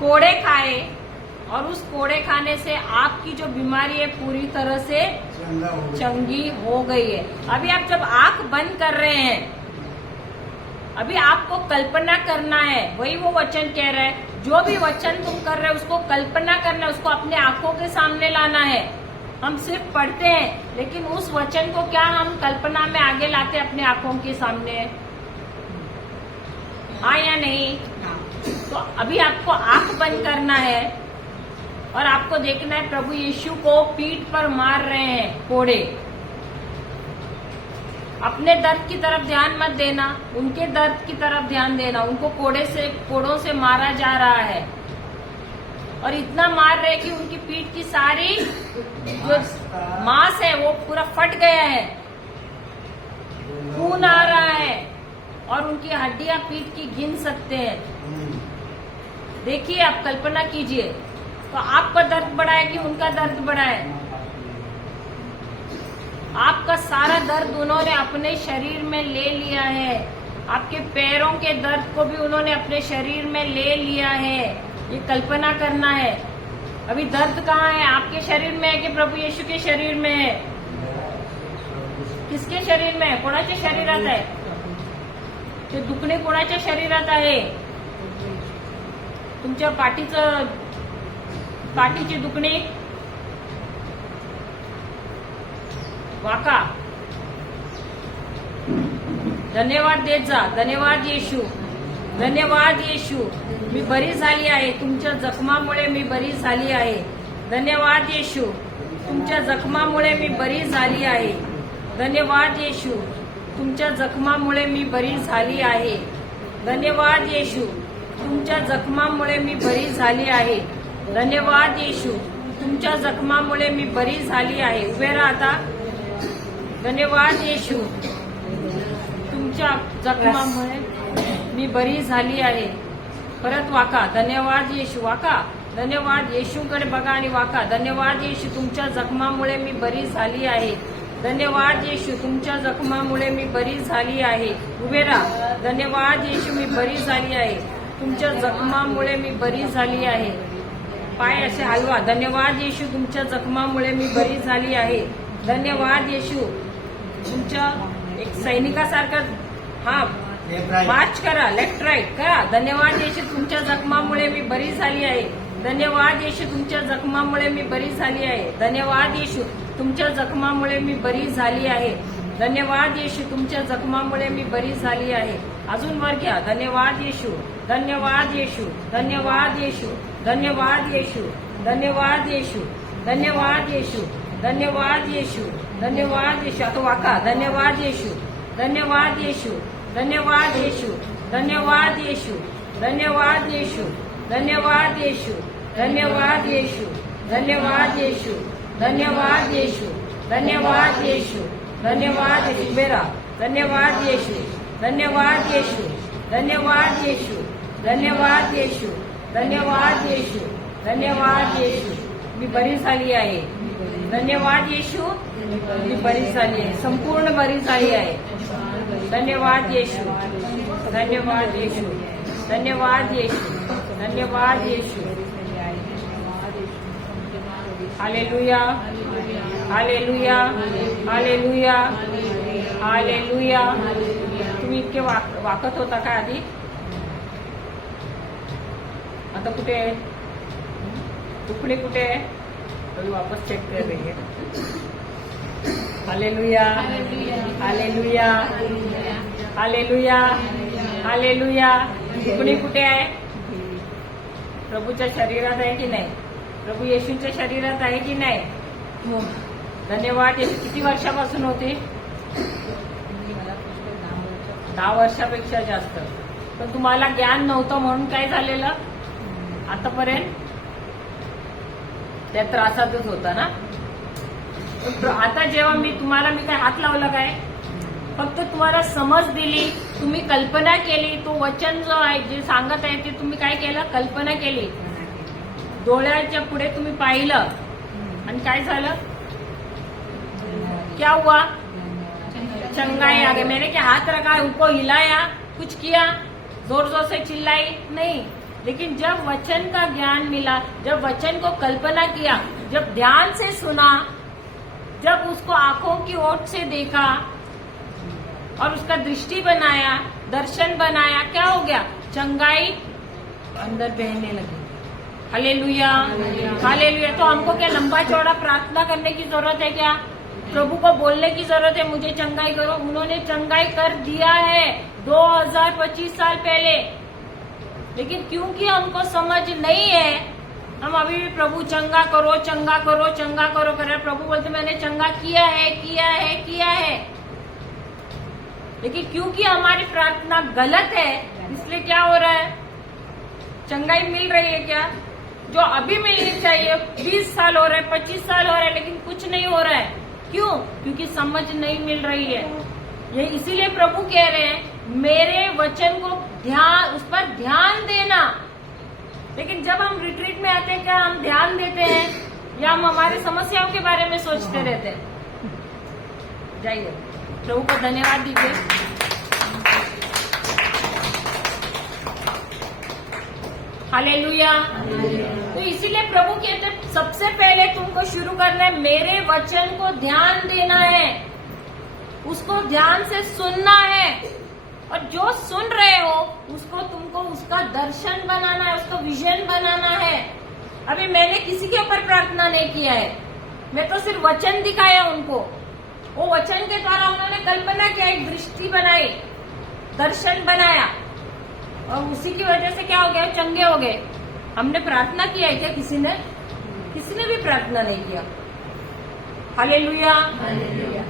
कोड़े खाए, और उस कोड़े खाने से आपकी जो बीमारी है पूरी तरह से चंगी हो गई है। अभी आप जब आंख बंद कर रहे हैं अभी आपको कल्पना करना है, वही वो वचन कह रहा है। जो भी वचन तुम कर रहे हो उसको कल्पना करना है, उसको अपने आंखों के सामने लाना है। हम सिर्फ पढ़ते हैं, लेकिन उस वचन को क्या हम कल्पना में आगे लाते अपने आंखों के सामने, हाँ या नहीं? तो अभी आपको आंख बंद करना है और आपको देखना है प्रभु यीशु को पीठ पर मार रहे हैं कोड़े। अपने दर्द की तरफ ध्यान मत देना, उनके दर्द की तरफ ध्यान देना। उनको कोड़ों से मारा जा रहा है और इतना मार रहे कि उनकी पीठ की सारी जो मांस है वो पूरा फट गया है, खून आ रहा है और उनकी हड्डियां पीठ की गिन सकते हैं। देखिए, आप कल्पना कीजिए, तो आपका दर्द बढ़ा है कि उनका दर्द बढ़ा है? आपका सारा दर्द उन्होंने अपने शरीर में ले लिया है। आपके पैरों के दर्द को भी उन्होंने अपने शरीर में ले लिया है। ये कल्पना करना है। अभी दर्द कहाँ है? आपके शरीर में है कि प्रभु यीशु के शरीर में है? किसके शरीर में है? कोणाच्या शरीरात आहे? ते दुखणे कोणाच्या शरीरात आहे? तुमच्या पाठीची दुखणी, वाका, धन्यवाद देत जा। धन्यवाद येशू, धन्यवाद येशू, मी बरी झाली आहे, तुमच्या जखमामुळे मी बरी झाली आहे। धन्यवाद येशू, तुमच्या जखमामुळे मी बरी झाली आहे। धन्यवाद येशू, तुमच्या जखमामुळे मी बरी झाली आहे। धन्यवाद येशू, तुमच्या जखमामुळे मी बरी झाली आहे। धन्यवाद येशू, तुमच्या जखमामुळे मी बरी झाली आहे। उभे राहा आता। धन्यवाद येशू, तुमच्या जखमामुळे मी बरी झाली आहे। परत वाका। धन्यवाद येशू, वाका। धन्यवाद येशूकडे बघा आणि वाका। धन्यवाद येशू, तुमच्या जखमामुळे मी बरी झाली आहे। धन्यवाद येशू, तुमच्या जखमामुळे मी बरी झाली आहे। उभे राहा। धन्यवाद येशू, मी बरी झाली आहे, तुमच्या जखमामुळे मी बरी झाली आहे। पाय असे हलवा। धन्यवाद येशू, तुमच्या जखमामुळे मी बरी झाली आहे। धन्यवाद येशू, तुमच्या एक सैनिकासारखं हा मार्च करा, लेफ्ट राईट करा। धन्यवाद येशू, तुमच्या जखमामुळे मी बरी झाली आहे। धन्यवाद येशू, तुमच्या जखमामुळे मी बरी झाली आहे। धन्यवाद येशू, तुमच्या जखमामुळे मी बरी झाली आहे। धन्यवाद येशू, तुमच्या जखमामुळे मी बरी झाली आहे। अजून वर घ्या। धन्यवाद येशू, धन्यवाद येशू, धन्यवाद येशू, धन्यवाद येशू, धन्यवाद येशू, धन्यवाद येशू, धन्यवाद येशू, धन्यवाद येशू। आता वाका। धन्यवाद येशू, धन्यवाद येशू, धन्यवाद येशू, धन्यवाद येशू, धन्यवाद येशू, धन्यवाद येशू, धन्यवाद येशू, धन्यवाद येशू, धन्यवाद येशू, धन्यवाद येशू, धन्यवाद येशू। उभे राहा। धन्यवाद येशू, धन्यवाद येशू, धन्यवाद येशू, धन्यवाद येशू, धन्यवाद येशू, धन्यवाद येशू, मी बरी झाली आहे। धन्यवाद येशू, मी बरी झाली आहे, संपूर्ण बरी झाली आहे। धन्यवाद येशू, धन्यवाद येशू, धन्यवाद येशू, धन्यवाद येशू। Hallelujah, hallelujah, hallelujah, hallelujah. तुम्ही इतके वाकत होता का आधी? आता कुठे आहे? दुखणे कुठे आहे? तो वापस चेक कर रही है। Hallelujah, hallelujah, hallelujah, hallelujah. दुखणे कुठे आहे? प्रभूच्या शरीरात आहे की नाही? प्रभू येशूच्या शरीरात आहे की नाही? धन्यवाद येशू। किती वर्षापासून होते? 10 वर्षापेक्षा जास्त। पण तुम्हाला ज्ञान नव्हतं म्हणून काय झालेलं आतापर्यंत? त्या त्रासातच होता ना? आता जेव्हा मी काय हात लावला काय? फक्त तुम्हाला समज दिली, तुम्ही कल्पना केली, तो वचन जो आहे जे सांगत आहे ते तुम्ही काय केलं? कल्पना केली, डोळ्याच्या पुढे तुम्ही पाहिलं आणि काय झालं? क्या हुआ? चंगाई आ गई। मैंने क्या हाथ रखा, उनको हिलाया, कुछ किया, जोर जोर से चिल्लाई नहीं, लेकिन जब वचन का ज्ञान मिला, जब वचन को कल्पना किया, जब ध्यान से सुना, जब उसको आंखों की ओट से देखा, और उसका दृष्टि बनाया, दर्शन बनाया, क्या हो गया? चंगाई अंदर बहने लगी। Hallelujah, hallelujah. तो हमको क्या लंबा चौड़ा प्रार्थना करने की जरूरत है क्या? प्रभु को बोलने की जरूरत है मुझे चंगाई करो? उन्होंने चंगाई कर दिया है 2025 साल पहले, लेकिन क्योंकि हमको समझ नहीं है, हम अभी भी प्रभु चंगा करो, चंगा करो, चंगा करो कर रहे। प्रभु बोलते मैंने चंगा किया है, किया है, किया है, लेकिन क्योंकि हमारी प्रार्थना गलत है, इसलिए क्या हो रहा है? चंगाई मिल रही है क्या? जो अभी मिलनी चाहिए 20 साल हो रहे हैं, 25 साल हो रहे हैं, लेकिन कुछ नहीं हो रहा है। क्यों? क्योंकि समझ नहीं मिल रही है। ये इसीलिए प्रभु कह रहे हैं मेरे वचन को उस पर ध्यान देना। लेकिन जब हम रिट्रीट में आते हैं, क्या हम ध्यान देते हैं या हम हमारी समस्याओं के बारे में सोचते रहते हैं? जाइए, प्रभु को धन्यवाद दीजिए। हालेलुया। तो इसीलिए प्रभु कहते हैं सबसे पहले तुमको शुरू करना है, मेरे वचन को ध्यान देना है, उसको ध्यान से सुनना है, और जो सुन रहे हो उसको तुमको उसका दर्शन बनाना है, उसको विजन बनाना है। अभी मैंने किसी के ऊपर प्रार्थना नहीं किया है, मैं तो सिर्फ वचन दिखाया उनको। वो वचन के द्वारा उन्होंने कल्पना किया, एक दृष्टि बनाई, दर्शन बनाया, और उसी की वजह से क्या हो गया? चंगे हो गए। हमने प्रार्थना किया है क्या? किसी ने भी प्रार्थना नहीं किया। हालेलुया।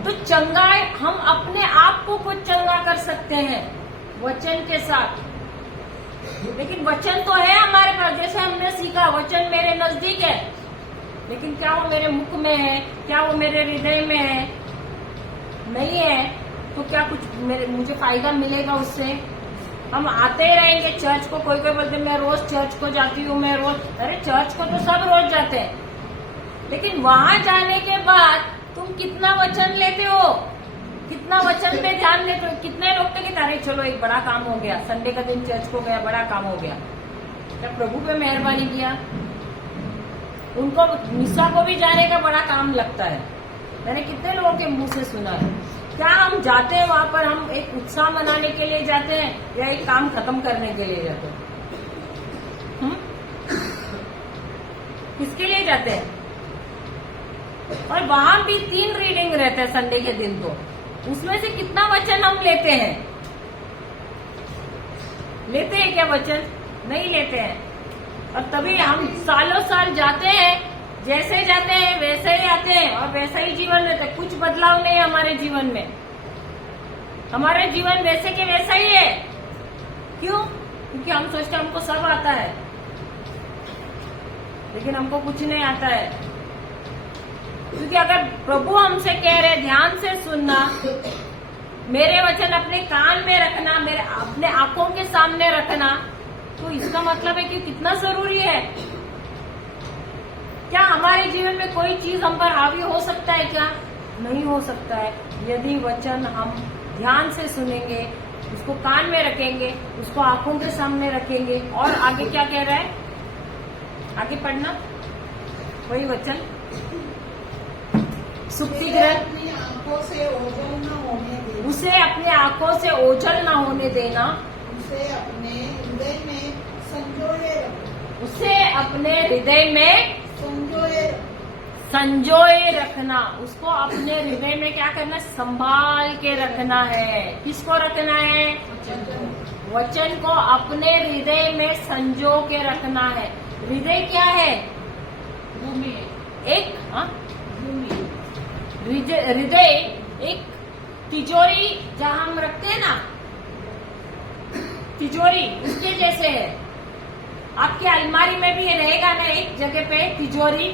तो चंगाई हम अपने आप को खुद चंगा कर सकते हैं वचन के साथ। लेकिन वचन तो है हमारे पास, जैसे हमने सीखा वचन मेरे नजदीक है, लेकिन क्या वो मेरे मुख में है? क्या वो मेरे हृदय में है? नहीं है। तो क्या कुछ मुझे फायदा मिलेगा उससे? हम आते ही रहेंगे चर्च को। कोई बोलते मैं रोज चर्च को जाती हूँ, मैं रोज। अरे चर्च को तो सब रोज जाते हैं, लेकिन वहां जाने के बाद तुम कितना वचन लेते हो, कितना वचन पे ध्यान देते हो? कितने लोग कहते अरे चलो एक बड़ा काम हो गया, संडे का दिन चर्च को गया, बड़ा काम हो गया। क्या प्रभु पे मेहरबानी किया? उनको मिसा को भी जाने का बड़ा काम लगता है। मैंने कितने लोगों के मुंह से सुना है। क्या हम जाते हैं वहां पर, हम एक उत्साह मनाने के लिए जाते हैं या एक काम खत्म करने के लिए जाते हैं? किसके लिए जाते हैं? और वहां भी 3 रीडिंग रहते हैं संडे के दिन, तो उसमें से कितना वचन हम लेते हैं? लेते हैं क्या वचन? नहीं लेते हैं। और तभी हम सालों साल जाते हैं, जैसे जाते हैं वैसे ही आते हैं और वैसा ही जीवन रहता है। कुछ बदलाव नहीं है हमारे जीवन में, हमारा जीवन वैसे के वैसा ही है। क्यों? क्योंकि हम सोचते हमको सब आता है, लेकिन हमको कुछ नहीं आता है। क्योंकि अगर प्रभु हमसे कह रहे ध्यान से सुनना, मेरे वचन अपने कान में रखना, मेरे अपने आंखों के सामने रखना, तो इसका मतलब है कि कितना जरूरी है। क्या हमारे जीवन में कोई चीज हम पर हावी हो सकता है? क्या नहीं हो सकता है। यदि वचन हम ध्यान से सुनेंगे, उसको कान में रखेंगे, उसको आंखों के सामने रखेंगे। और आगे क्या कह रहा है? आगे पढ़ना वही वचन। सुक्ति ग्रह अपनी आंखों से ओझल न होने देना, उसे अपनी आंखों से ओझल न होने देना, उसे अपने हृदय में संजोए रखो, उसे अपने हृदय में संजोए रखना। उसको अपने हृदय में क्या करना? संभाल के रखना है। किसको रखना है? वचन को अपने हृदय में संजो के रखना है। हृदय क्या है? भूमि। एक हृदय एक तिजोरी जहां हम रखते हैं ना, तिजोरी उसके जैसे है। आपकी अलमारी में भी रहेगा ना एक जगह पे तिजोरी,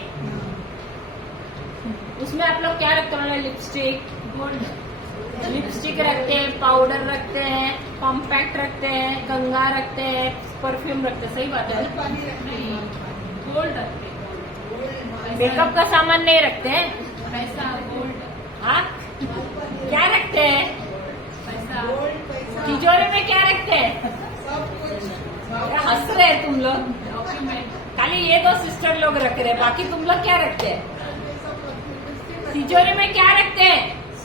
उसमें आप लोग क्या रखते हो? लिपस्टिक, लिपस्टिक रखते हैं, पाउडर रखते हैं, कॉम्पैक्ट रखते हैं, गंगा रखते हैं, परफ्यूम रखते हैं। सही बात है। गोल्ड रखते हैं, मेकअप का सामान नहीं रखते हैं। पैसा, गोल्ड। हाँ, क्या रखते हैं? पैसा। तिजोरी में क्या रखते हैं? क्या हंस रहे हैं तुम लोग? खाली ये 2 सिस्टर लोग रख रहे हैं, बाकी तुम लोग क्या रखते हैं? तिजोरी में क्या रखते हैं?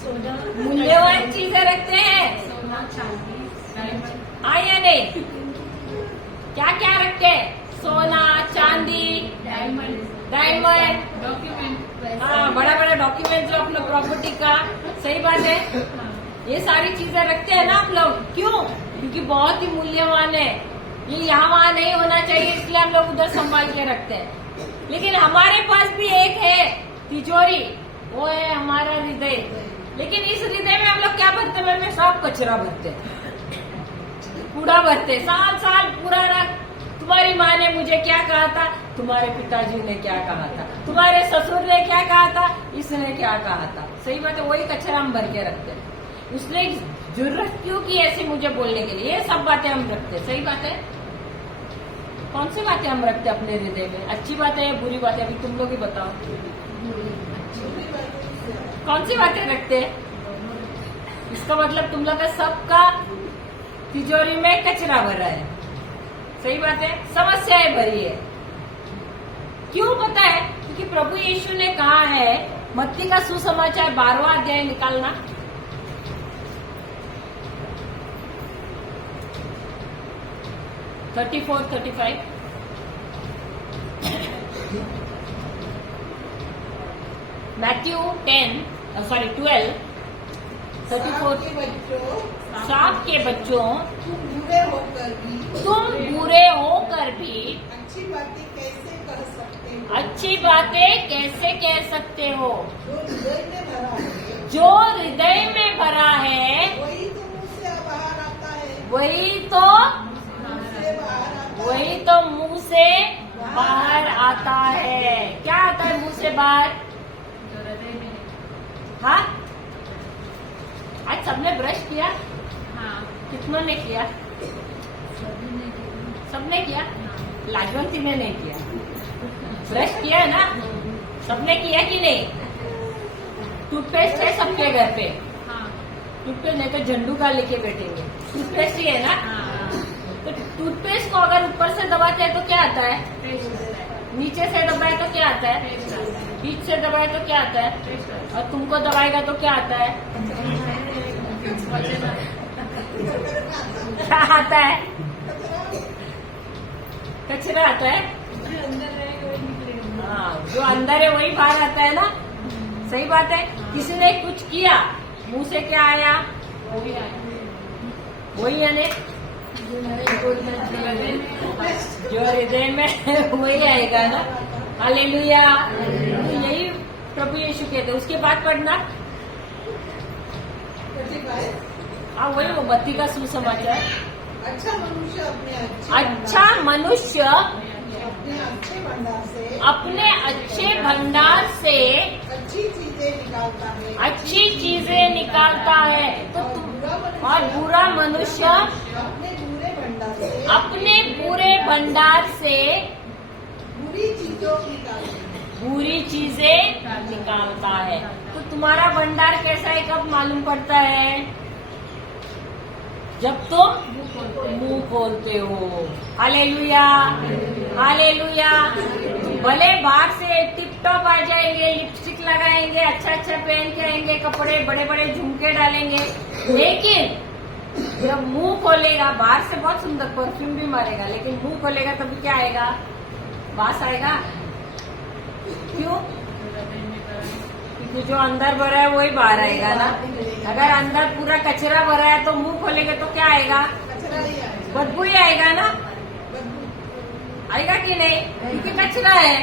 मूल्यवान चीजें रखते हैं, सोना चांदी डायमंड हाँ या नहीं? क्या क्या रखते हैं? सोना, चांदी, डायमंड, डॉक्यूमेंट, हाँ, बड़ा बड़ा डॉक्यूमेंट जो अपना प्रॉपर्टी का, सही बात है। ये सारी चीजें रखते हैं ना आप लोग, क्यों? क्योंकि बहुत ही मूल्यवान है, ये यहाँ वहाँ नहीं होना चाहिए, इसलिए हम लोग उधर संभाल के रखते हैं। लेकिन हमारे पास भी एक है तिजोरी, वो है हमारा हृदय। लेकिन इस हृदय में हम लोग क्या भरते हैं? में सब कचरा भरते हैं, कूड़ा भरते, साल साल पुराना। तुम्हारी माँ ने मुझे क्या कहा था, तुम्हारे पिताजी ने क्या कहा था, तुम्हारे ससुर ने क्या कहा था, इसने क्या कहा था। सही बात है, वही कचरा हम भर के रखते हैं। उसने जरूरत क्यों की ऐसे मुझे बोलने के लिए? ये सब बातें हम रखते हैं। सही बात है। कौन सी बातें हम रखते हैं अपने हृदय में? अच्छी बात है या बुरी बात है? अभी तुम लोग ही बताओ, कौन सी बातें रखते हैं? इसका मतलब तुम लोग का सबका तिजोरी में कचरा भरा है। सही बात है, समस्याएं भरी है। क्यों पता है? क्योंकि प्रभु यीशु ने कहा है, मत्ती का सुसमाचार 12वां अध्याय निकालना, (34, 35) मैथ्यू 12, 34। के बच्चों, सांप के बच्चों, तुम बुरे होकर भी तुम बुरे होकर भी अच्छी बातें कैसे कर सकते हो? अच्छी बातें कैसे कह सकते हो? जो हृदय में भरा है, जो हृदय में भरा है वही तो मुंह से बाहर आता है। वही तो मुंह से बाहर आता है। वही तो मुंह से बाहर आता है। क्या आता है मुंह से बाहर? जो हृदय में है। हाँ, आज सबने ब्रश किया? हाँ, कितनों ने किया? सभी ने किया। सबने किया? हाँ। लाजवंती ने नहीं किया। ब्रश किया है ना? सबने किया कि नहीं? टूथपेस्ट है सबके घर पे? हाँ, टूथपेस्ट नहीं तो झंडू का लेके बैठेंगे। टूथपेस्ट ही है ना? हाँ, तो टूथपेस्ट को अगर ऊपर से दबाते हैं तो क्या आता है? टेस्ट आता है, नीचे से दबाए तो क्या आता है? टेस्ट आता है, बीच से दबाए तो क्या आता है? टेस्ट आता और तुमको दबाएगा तो क्या आता है? है। क्या आता है? कचरा आता है। जो अंदर रहेगा वही निकलेगा। हाँ, जो अंदर है वही बाहर आता है ना? सही बात है। किसी ने कुछ किया, मुंह से क्या आया? वो भी आया। वही आने, जो हृदय में वही आएगा ना। हालेलुया। तो यही प्रभु यीशु कहते हैं। उसके बाद पढ़ना, हाँ वही वो बत्ती का सुसमाचार। अच्छा मनुष्य अच्छा मनुष्य अपने अच्छे भंडार से अपने अच्छे भंडार से अच्छी चीजें निकालता है। अच्छी चीजें निकालता है। तो और बुरा मनुष्य अपने बुरे भंडार से अपने पूरे भंडार से बुरी चीजों निकालता है। बुरी चीजें निकालता है। तो तुम्हारा भंडार कैसा है कब मालूम पड़ता है? जब तुम मुंह खोलते हो। Hallelujah, hallelujah. भले बाहर से टिप टॉप आ जाएंगे, लिपस्टिक लगाएंगे, अच्छा अच्छा पहन के आएंगे, कपड़े बड़े बड़े झुमके डालेंगे, लेकिन जब मुंह खोलेगा, बाहर से बहुत सुंदर परफ्यूम भी मारेगा, लेकिन मुंह खोलेगा तभी क्या आएगा? बास आएगा। क्यों? क्योंकि जो अंदर भरा है वही बाहर आएगा ना। अगर अंदर पूरा कचरा भरा है तो मुंह खोलेंगे तो क्या आएगा? कचरा ही आएगा। बदबू ही आएगा ना। आएगा कि नहीं? क्योंकि कचरा है।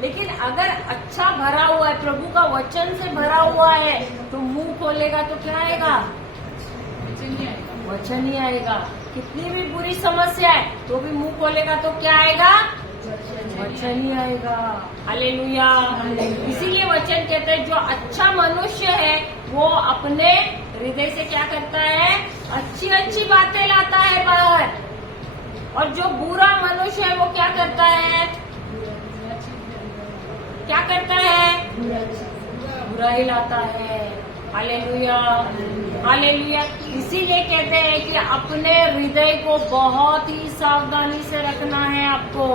लेकिन अगर अच्छा भरा हुआ है, प्रभु का वचन से भरा हुआ है, तो मुंह खोलेगा तो क्या आएगा? वचन ही आएगा। कितनी भी बुरी समस्या है तो भी मुंह खोलेगा तो क्या आएगा? वचन ही आएगा। हालेलुया। इसीलिए वचन कहते हैं जो अच्छा मनुष्य है वो अपने हृदय से क्या करता है? अच्छी अच्छी बातें लाता है बाहर। और जो बुरा मनुष्य है वो क्या करता है? क्या करता है? बुरा ही लाता है। Hallelujah, hallelujah. इसीलिए कहते हैं कि अपने हृदय को बहुत ही सावधानी से रखना है आपको।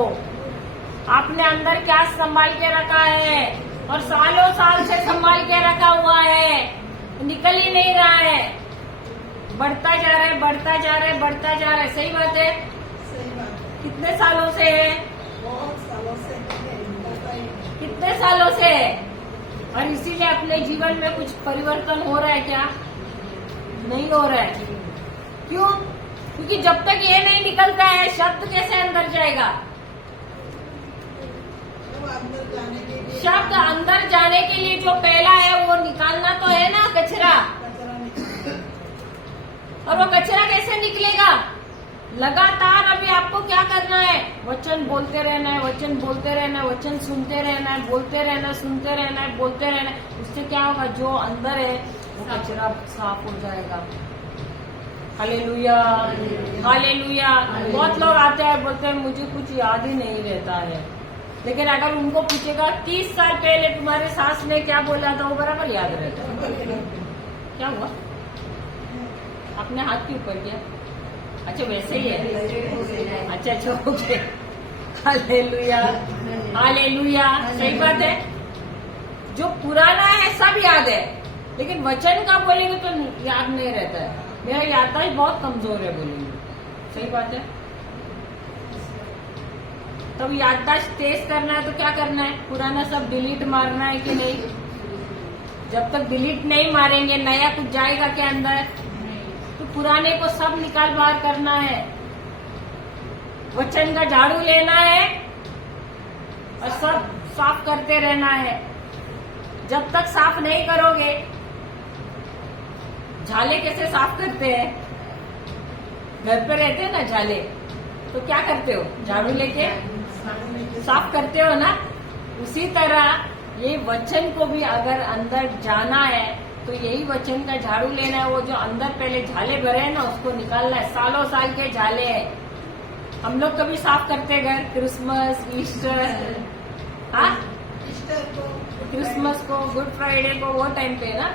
आपने अंदर क्या संभाल के रखा है और सालों साल से संभाल के रखा हुआ है? निकल ही नहीं रहा है, बढ़ता जा रहा है, बढ़ता जा रहा है, बढ़ता जा रहा है। सही बात है। सही बात है। कितने सालों से है? बहुत सालों से है, निकलता ही नहीं। कितने सालों से है? और इसीलिए अपने जीवन में कुछ परिवर्तन हो रहा है क्या? नहीं हो रहा है। क्यों? क्योंकि जब तक ये नहीं निकलता है, शब्द कैसे अंदर जाएगा? तो अंदर जाने के लिए शब्द अंदर जाने के लिए जो पहला है वो निकालना तो है ना, कचरा। कचरा निकालना। और वो कचरा कैसे निकलेगा? लगातार अभी आपको क्या करना है? वचन बोलते रहना है, वचन बोलते रहना है, वचन सुनते रहना है, बोलते रहना है, सुनते रहना है, बोलते रहना है। उससे क्या होगा? जो अंदर है वो कचरा साफ हो जाएगा। Hallelujah, hallelujah. बहुत लोग आते हैं, बोलते हैं मुझे कुछ याद ही नहीं रहता है। लेकिन अगर उनको पूछेगा 30 साल पहले तुम्हारे सास ने क्या बोला था, वो बराबर याद रहता है। क्या हुआ? अपने हाथ के ऊपर किया? अच्छा, वैसे ही है। अच्छा अच्छा, ओके। Hallelujah, hallelujah. सही बात है। जो पुराना है सब याद है, लेकिन वचन का बोलेंगे तो याद नहीं रहता है। मेरा याददाश्त बहुत कमजोर है बोलेंगे। सही बात है। तब याददाश्त तेज करना है तो क्या करना है? पुराना सब डिलीट मारना है कि नहीं? जब तक डिलीट नहीं मारेंगे, नया कुछ जाएगा क्या अंदर? तो पुराने को सब निकाल बाहर करना है। वचन का झाड़ू लेना है और सब साफ करते रहना है। जब तक साफ नहीं करोगे, झाले कैसे साफ करते हैं? घर पे रहते हैं ना झाले, तो क्या करते हो? झाड़ू लेके साफ करते हो ना। उसी तरह ये वचन को भी अगर अंदर जाना है तो यही वचन का झाड़ू लेना है। वो जो अंदर पहले झाले भरे हैं ना, उसको निकालना है। सालों साल के झाले हैं। हम लोग कभी साफ करते घर? क्रिसमस, ईस्टर, हाँ, ईस्टर को, क्रिसमस को, गुड फ्राइडे को, वो टाइम पे ना।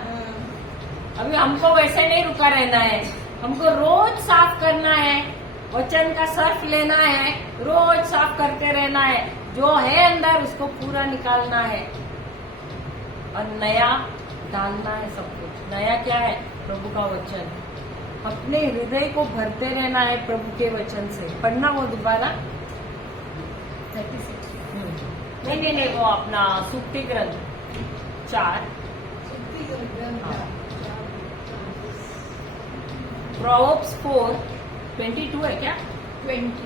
अभी हमको वैसे नहीं रुका रहना है, हमको रोज साफ करना है। वचन का सर्फ लेना है, रोज साफ करते रहना है। जो है अंदर उसको पूरा निकालना है और नया डालना है। सब कुछ नया क्या है? प्रभु का वचन। अपने हृदय को भरते रहना है प्रभु के वचन से। पढ़ना वो दोबारा 36। नहीं, वो अपना सुक्ति ग्रंथ 4, सुक्ति ग्रंथ हाँ। प्रोवर्ब्स 4:22 है क्या? 20।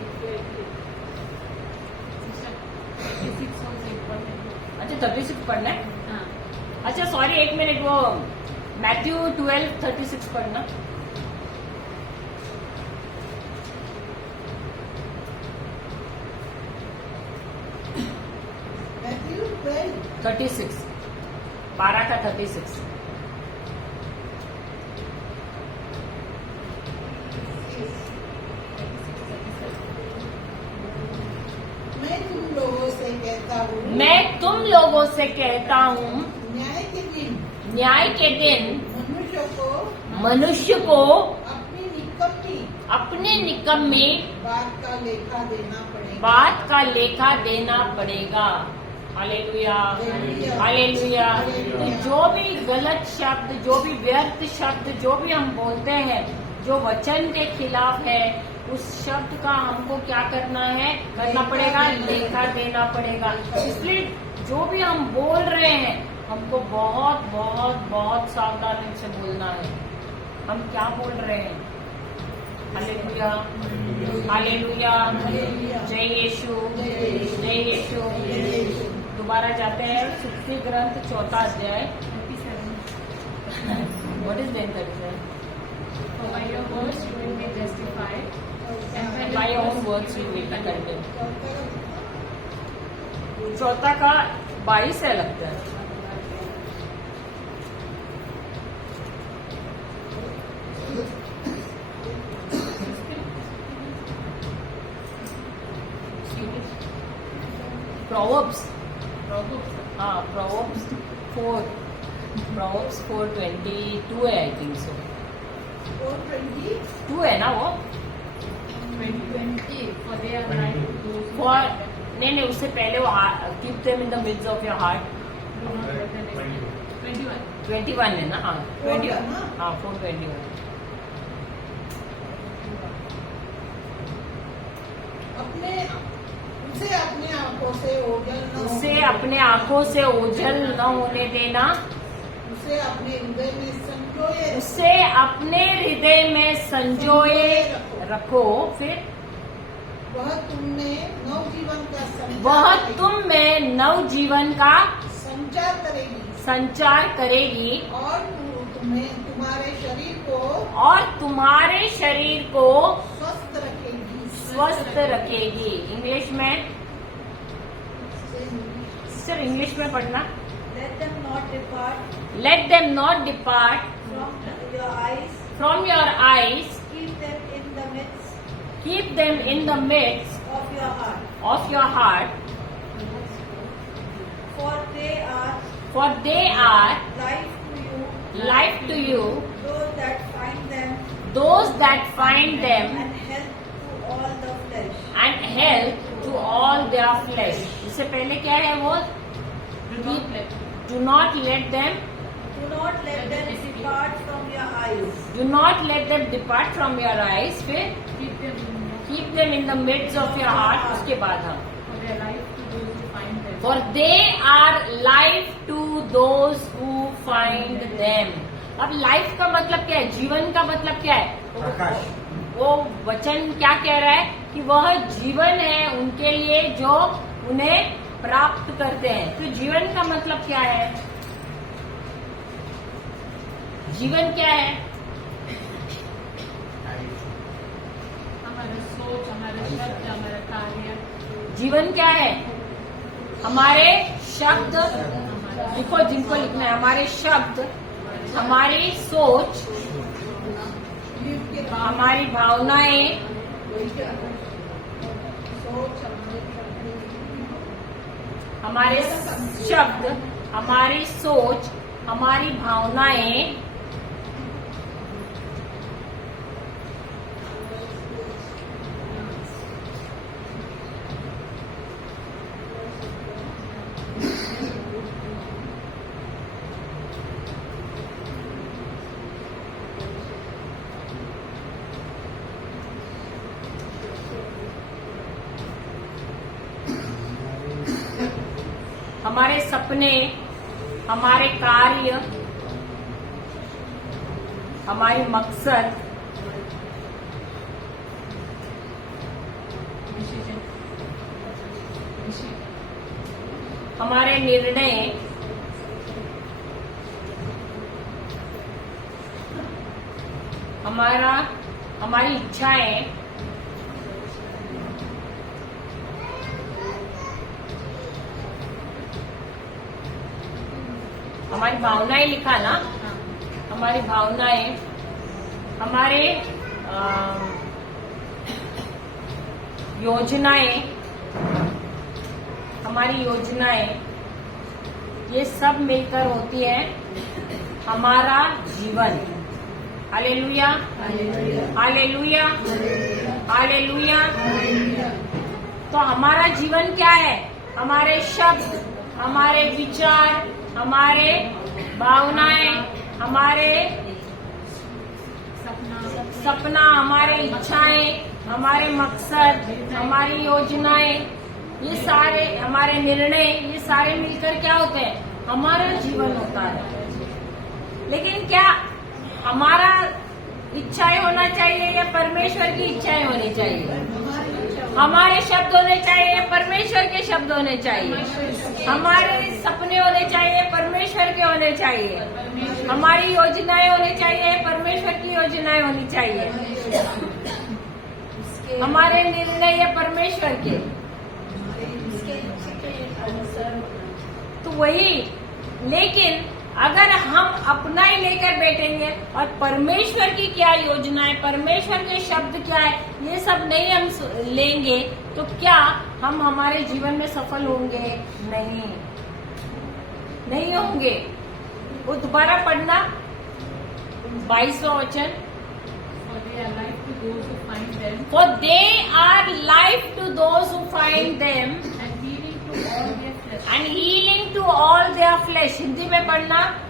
अच्छा, 36 पढ़ना है। अच्छा सॉरी, 1 मिनट, वो मैथ्यू 12:36 पढ़ना। मैथ्यू 36, 12 का 36। मैं तुम लोगों से कहता हूँ, मैं तुम लोगों से कहता हूँ, न्याय के दिन न्याय के दिन मनुष्य को अपने निकम्मी बात का लेखा देना पड़ेगा। बात का लेखा देना पड़ेगा। Hallelujah, hallelujah. तो जो भी गलत शब्द, जो भी व्यर्थ शब्द, जो भी हम बोलते हैं, जो वचन के खिलाफ है, उस शब्द का हमको क्या करना है? करना पड़ेगा, लेखा देना पड़ेगा। इसलिए जो भी हम बोल रहे हैं, हमको बहुत बहुत बहुत सावधानी से बोलना है। हम क्या बोल रहे हैं? हालेलुया, हालेलुया, जय यीशु, जय यीशु। दोबारा जाते हैं सुक्ति ग्रंथ 4 अध्याय। What is then 37? By your words you will be justified, and By your own words you will be condemned. 4 का 22 है लगता है। Proverbs, हाँ, Proverbs 4:22 है, आई थिंक सो। 2 है ना वो? 20, for they are like those who For नहीं, उससे पहले वो keep them in the midst of your heart. do not let them escape. 21 है ना? हाँ 21, ना? हाँ 4:21। अपने उसे अपने आंखों से ओझल न उसे होने- अपने आंखों से ओझल न होने देना, उसे अपने हृदय में संजोए उसे अपने हृदय में संजोए रखो। फिर वह तुमने नवजीवन का संचार वह करेगी। तुम में नव जीवन का संचार करेगी संचार करेगी और तुम्हें तुम्हारे शरीर को और तुम्हारे शरीर को स्वस्थ रखेगी। स्वस्थ रखेगी। इंग्लिश में सिर्फ इंग्लिश में पढ़ना। Let them not depart let them not depart from your eyes. From your eyes, Keep them in the midst keep them in the midst of your heart. Of your heart, For they are for they are life to you, life to you, those that find them, those that find them and health to all the flesh. And help to all their flesh. इससे पहले क्या है वो? Do not let them, Do not let them depart from your eyes. Do not let them depart from your eyes. फिर keep them in the midst of your heart. उसके बाद हम for they are life to those who find them. अब life का मतलब क्या है? जीवन का मतलब क्या है? प्रकाश। वो वचन क्या कह रहा है कि वह जीवन है उनके लिए जो उन्हें प्राप्त करते हैं। तो जीवन का मतलब क्या है? जीवन क्या है? हमारा सोच, हमारा शब्द, हमारा कार्य, जीवन क्या है? हमारे शब्द, लिखो जिनको लिखना है, हमारे शब्द, हमारी सोच, हमारी भावनाएं, हमारे शब्द, हमारी सोच, हमारी भावनाएं, हमारे सपने, हमारे कार्य, हमारी मकसद, हमारे निर्णय, हमारी इच्छाएं, हमारी भावनाएं लिखा ना, हमारी भावनाएं, हमारे योजनाएं, हमारी योजनाएं, ये सब मिलकर होती है हमारा जीवन। Hallelujah, hallelujah, hallelujah. तो हमारा जीवन क्या है? हमारे शब्द, हमारे विचार, हमारे भावनाएं, हमारे सपना, हमारे इच्छाएं, हमारे मकसद, हमारी योजनाएं, ये सारे हमारे निर्णय, ये सारे मिलकर क्या होते हैं? हमारा जीवन होता है। लेकिन क्या हमारा इच्छाएं होना चाहिए या परमेश्वर की इच्छाएं होनी चाहिए? हमारे शब्द होने चाहिए, परमेश्वर के शब्द होने चाहिए। हमारे सपने होने चाहिए, परमेश्वर के होने चाहिए। हमारी योजनाएं होनी चाहिए, परमेश्वर की योजनाएं होनी चाहिए। हमारे निर्णय या परमेश्वर के। तो वही, लेकिन अगर हम अपना ही लेकर बैठेंगे और परमेश्वर की क्या योजना है, परमेश्वर के शब्द क्या है, ये सब नहीं हम लेंगे, तो क्या हम हमारे जीवन में सफल होंगे? नहीं होंगे। वो दोबारा पढ़ना 22वां वचन। for they are life to those who find them, For they are life to those who find them and healing to all their flesh. and healing to all their flesh। Hindi में पढ़ना,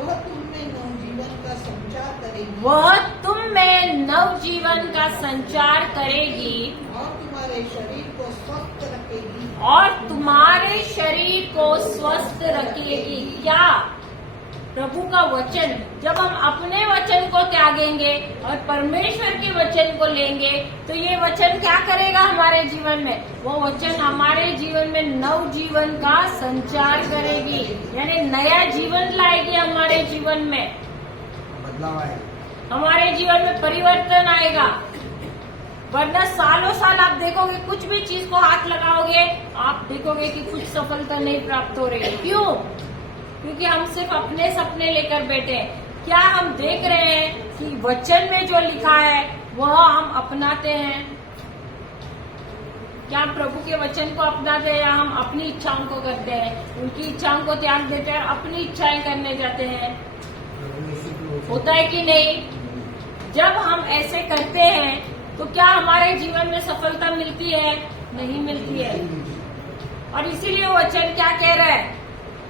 वह तुम में नवजीवन का संचार करेगी वह तुम में नवजीवन का संचार करेगी और तुम्हारे शरीर को स्वस्थ रखेगी। और तुम्हारे शरीर को स्वस्थ रखेगी। क्या? प्रभु का वचन। जब हम अपने वचन को त्यागेंगे और परमेश्वर के वचन को लेंगे तो ये वचन क्या करेगा हमारे जीवन में? वो वचन हमारे जीवन में नव जीवन का संचार करेगी, यानी नया जीवन लाएगी हमारे जीवन में, बदलाव आएगा, हमारे जीवन में परिवर्तन आएगा। वरना सालों साल आप देखोगे, कुछ भी चीज को हाथ लगाओगे आप देखोगे कि कुछ सफलता नहीं प्राप्त हो रही है। क्यों? क्योंकि हम सिर्फ अपने सपने लेकर बैठे हैं। क्या हम देख रहे हैं कि वचन में जो लिखा है वह हम अपनाते हैं? क्या हम प्रभु के वचन को अपनाते हैं या हम अपनी इच्छाओं को करते हैं? उनकी इच्छाओं को त्याग देते हैं, अपनी इच्छाएं करने जाते हैं। होता है कि नहीं? जब हम ऐसे करते हैं तो क्या हमारे जीवन में सफलता मिलती है? नहीं मिलती है। और इसीलिए वचन क्या कह रहा है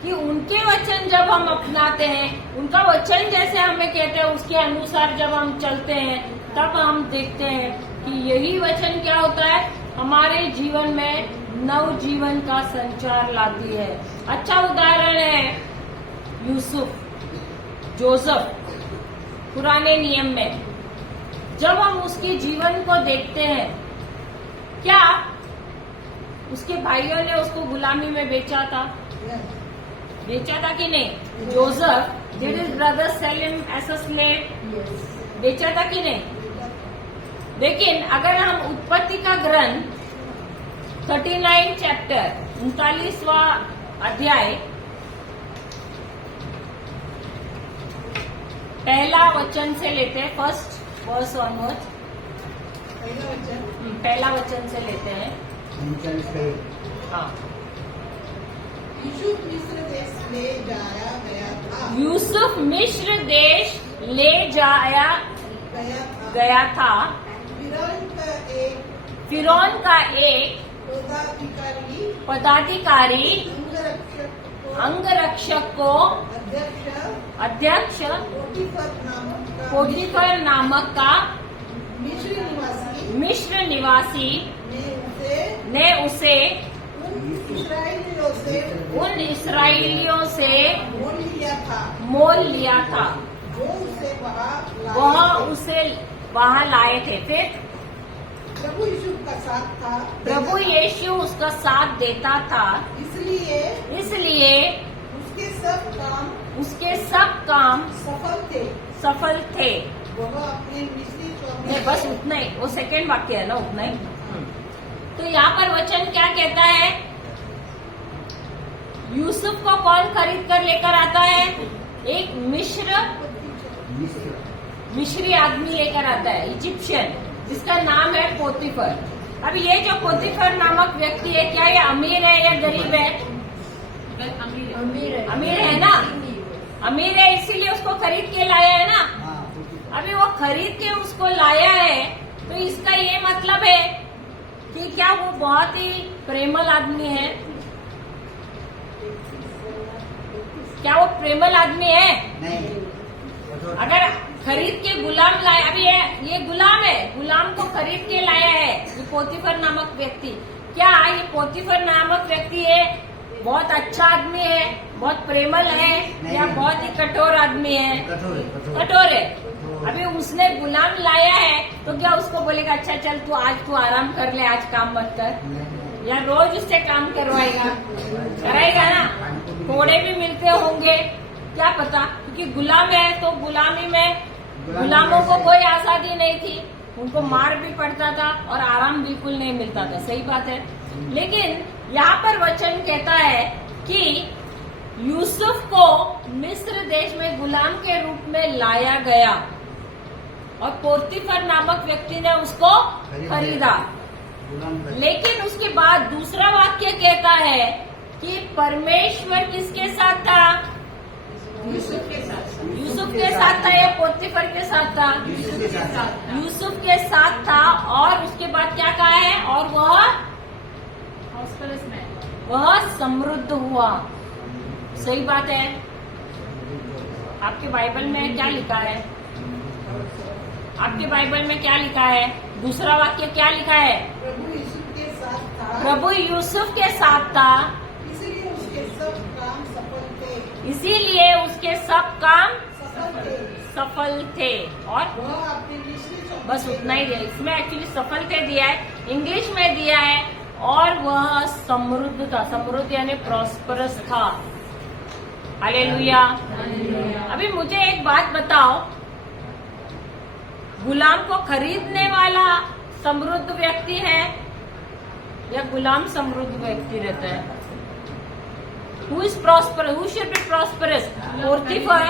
कि उनके वचन जब हम अपनाते हैं, उनका वचन जैसे हमें कहते हैं उसके अनुसार जब हम चलते हैं, तब हम देखते हैं कि यही वचन क्या होता है, हमारे जीवन में नव जीवन का संचार लाती है। अच्छा उदाहरण है यूसुफ, जोसेफ। पुराने नियम में जब हम उसके जीवन को देखते हैं, क्या उसके भाइयों ने उसको गुलामी में बेचा था? बेचा था कि नहीं? Joseph, did his brothers sell him as a slave? बेचा था कि नहीं? लेकिन अगर हम उत्पत्ति का ग्रंथ 39 चैप्टर 39वां अध्याय पहला वचन से लेते हैं, फर्स्ट वर्स ऑनवर्ड्स, पहला वचन से लेते हैं। हाँ। यूसुफ मिस्र देश ले जाया गया था। यूसुफ मिस्र देश ले जाया गया था। फिरौन का एक पदाधिकारी अंगरक्षक को अध्यक्ष पोटीफर नामक का मिस्र निवासी ने उसे उन इस्राएलियों से मोल लिया था। वह उसे वहाँ लाए थे। फिर प्रभु यीशु का साथ था। प्रभु यीशु उसका साथ देता था, इसलिए उसके सब काम सफल थे। वह अपने मिस्री नहीं, बस उतना ही, वो सेकेंड वाक्य है ना, उतना ही। तो यहाँ पर वचन क्या कहता है? यूसुफ को कौन खरीद कर लेकर आता है? एक मिस्री आदमी लेकर आता है, इजिप्शियन, जिसका नाम है पोतीफर। अब ये जो पोतीफर नामक व्यक्ति है, क्या ये अमीर है या गरीब है? अमीर है ना, अमीर है, इसीलिए उसको खरीद के लाया है ना। अभी वो खरीद के उसको लाया है, तो इसका ये मतलब है कि क्या वो बहुत ही प्रेमल आदमी है? क्या वो प्रेमल आदमी है? नहीं। अगर खरीद के गुलाम लाया, अभी ये गुलाम है, गुलाम को खरीद के लाया है ये पोतीफर नामक व्यक्ति। क्या ये पोतीफर नामक व्यक्ति है बहुत अच्छा आदमी है, बहुत प्रेमल है, या बहुत ही कठोर आदमी है? कठोर है। अभी उसने गुलाम लाया है तो क्या उसको बोलेगा अच्छा चल तू आज तू आराम कर ले, आज काम मत कर, या रोज उससे काम करवाएगा? कराएगा ना। घोड़े भी मिलते होंगे, क्या पता, क्योंकि गुलाम है तो गुलामी में गुलामों को कोई आजादी नहीं थी, उनको मार भी पड़ता था और आराम बिल्कुल नहीं मिलता था। सही बात है। लेकिन यहाँ पर वचन कहता है कि यूसुफ को मिस्र देश में गुलाम के रूप में लाया गया और पोतीफर नामक व्यक्ति ने उसको खरीदा। लेकिन उसके बाद दूसरा वाक्य कहता है कि परमेश्वर किसके साथ था? यूसुफ के साथ था या पोतीफर के साथ था? यूसुफ के साथ था। और उसके बाद क्या कहा है? और वह समृद्ध हुआ। सही बात है। आपके बाइबल में क्या लिखा है? आपके बाइबल में क्या लिखा है? दूसरा वाक्य क्या लिखा है? प्रभु यीशु के साथ था, प्रभु यूसुफ के साथ था, इसलिए उसके सब काम सफल थे। इसीलिए उसके सब काम सफल थे। सफल थे। और वह अपनी मिस्री चौकी बस उतना ही दिया। इसमें एक्चुअली सफल थे दिया है, इंग्लिश में दिया है। और वह समृद्ध था, समृद्ध यानी प्रॉस्परस था। हालेलुया। अभी मुझे एक बात बताओ, गुलाम को खरीदने वाला समृद्ध व्यक्ति है या गुलाम समृद्ध व्यक्ति रहता है? Who is prosperous? Who should be prosperous? Potiphar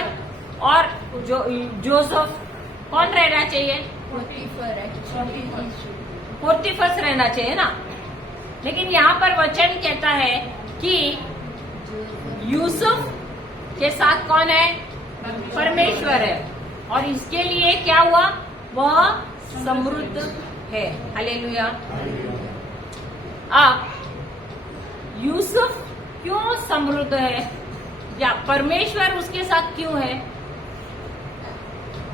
और जोसेफ कौन रहना चाहिए? पोर्टिफस रहना चाहिए ना। लेकिन यहाँ पर वचन कहता है कि यूसुफ के साथ कौन है? परमेश्वर है। और इसके लिए क्या हुआ? वह समृद्ध है। हालेलुया। अब यूसुफ क्यों समृद्ध है या परमेश्वर उसके साथ क्यों है?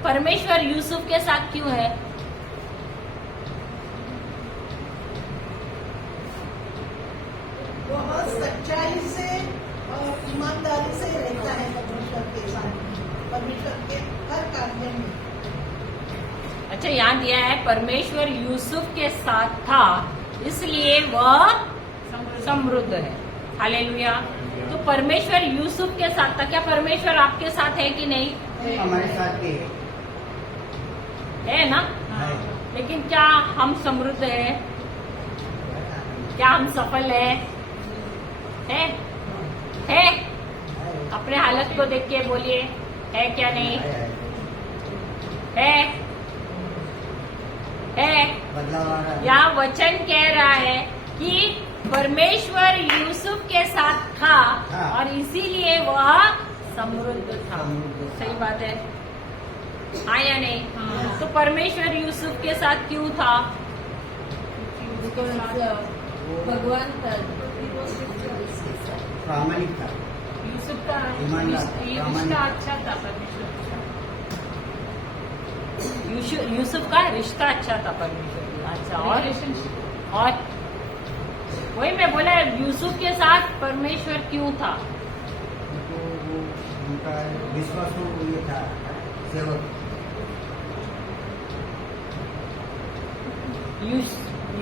परमेश्वर यूसुफ के साथ क्यों है? वह सच्चाई से और ईमानदारी से रहता है परमेश्वर के साथ, परमेश्वर के हर कार्य में। अच्छा, यहाँ दिया है परमेश्वर यूसुफ के साथ था, इसलिए वह समृद्ध है। हालेलुया। तो परमेश्वर यूसुफ के साथ था। क्या परमेश्वर आपके साथ है कि नहीं? हमारे साथ भी है ना। है। लेकिन क्या हम समृद्ध है? क्या हम सफल है? है? अपने हालत को देख के बोलिए, है क्या नहीं? है? बदलाव आ रहा है। यहाँ वचन कह रहा है कि परमेश्वर यूसुफ के साथ था हाँ। और इसीलिए वह समृद्ध था। सही बात है, हाँ या नहीं? हाँ। तो परमेश्वर यूसुफ के साथ क्यों था? भगवान प्रामाणिक था। यूसुफ का ईमानदार, रिश्ता अच्छा था परमेश्वर के साथ। यूसुफ का रिश्ता अच्छा था परमेश्वर के साथ। अच्छा, और Relationship। और वही मैं बोला, यूसुफ के साथ परमेश्वर क्यों था? तो वो उनका विश्वास ये था, सेवक।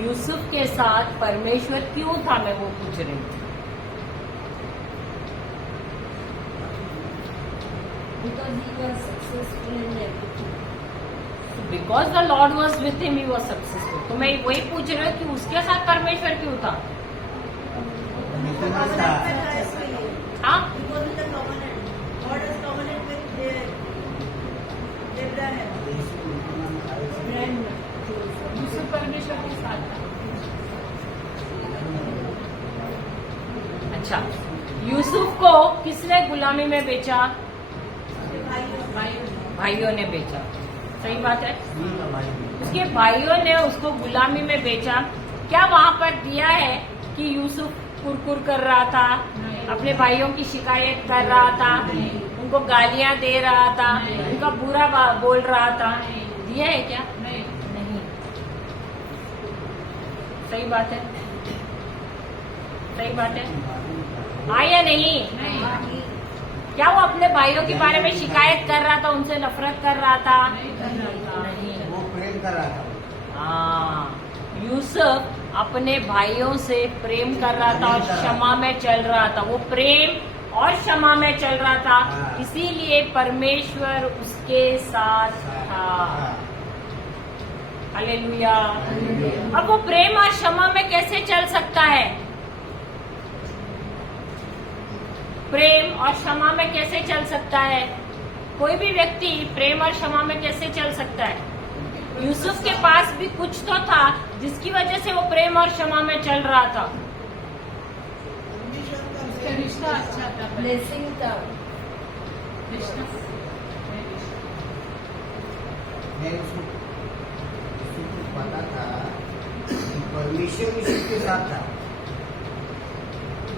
यूसुफ के साथ परमेश्वर क्यों था, मैं वो पूछ रही हूँ। Because the Lord was with him, he was successful. तो मैं वही पूछ रही हूँ कि उसके साथ परमेश्वर क्यों था? मिशनरी था। हाँ, यूसुफ परमेश्वर के साथ था। अच्छा, यूसुफ को किसने गुलामी में बेचा? भाइयों ने बेचा। सही बात है, उसके भाइयों ने उसको गुलामी में बेचा। क्या वहाँ पर दिया है कि यूसुफ कुरकुर कर रहा था, अपने भाइयों की शिकायत कर रहा था, उनको गालियां दे रहा था, उनका बुरा बोल रहा था? दिया है क्या? नहीं। सही बात है, सही बात है, हाँ या नहीं? क्या वो अपने भाइयों के बारे में शिकायत कर रहा था, उनसे नफरत कर रहा था? नहीं। वो प्रेम कर रहा था। हाँ, यूसुफ अपने भाइयों से प्रेम कर रहा था और क्षमा में चल रहा था। वो प्रेम और क्षमा में चल रहा था, इसीलिए परमेश्वर उसके साथ था। हालेलुया। अब वो प्रेम और क्षमा में कैसे चल सकता है? प्रेम और क्षमा में कैसे चल सकता है? कोई भी व्यक्ति प्रेम और क्षमा में कैसे चल सकता है? यूसुफ के पास भी कुछ तो था जिसकी वजह से वो प्रेम और क्षमा में चल रहा था। उसका रिश्ता अच्छा था, ब्लेसिंग था। रिश्ता। मैं उसको पता था कि परमेश्वर यीशु के साथ था।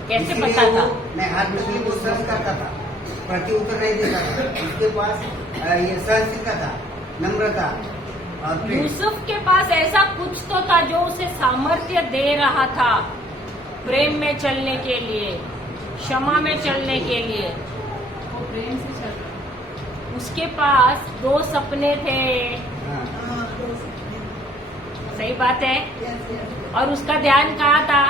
कैसे इसलिए पता था? मैं हर मुश्किल को सहन करता था। प्रत्युत्तर नहीं देता था। उसके पास ये सहनशीलता था, नम्रता और प्रेम। यूसुफ के पास ऐसा कुछ तो था जो उसे सामर्थ्य दे रहा था प्रेम में चलने के लिए, क्षमा में चलने के लिए। वो प्रेम से चल रहा है। उसके पास 2 सपने थे, हाँ। हाँ, तो सकते। सही बात है। Yes, yes. और उसका ध्यान कहाँ था?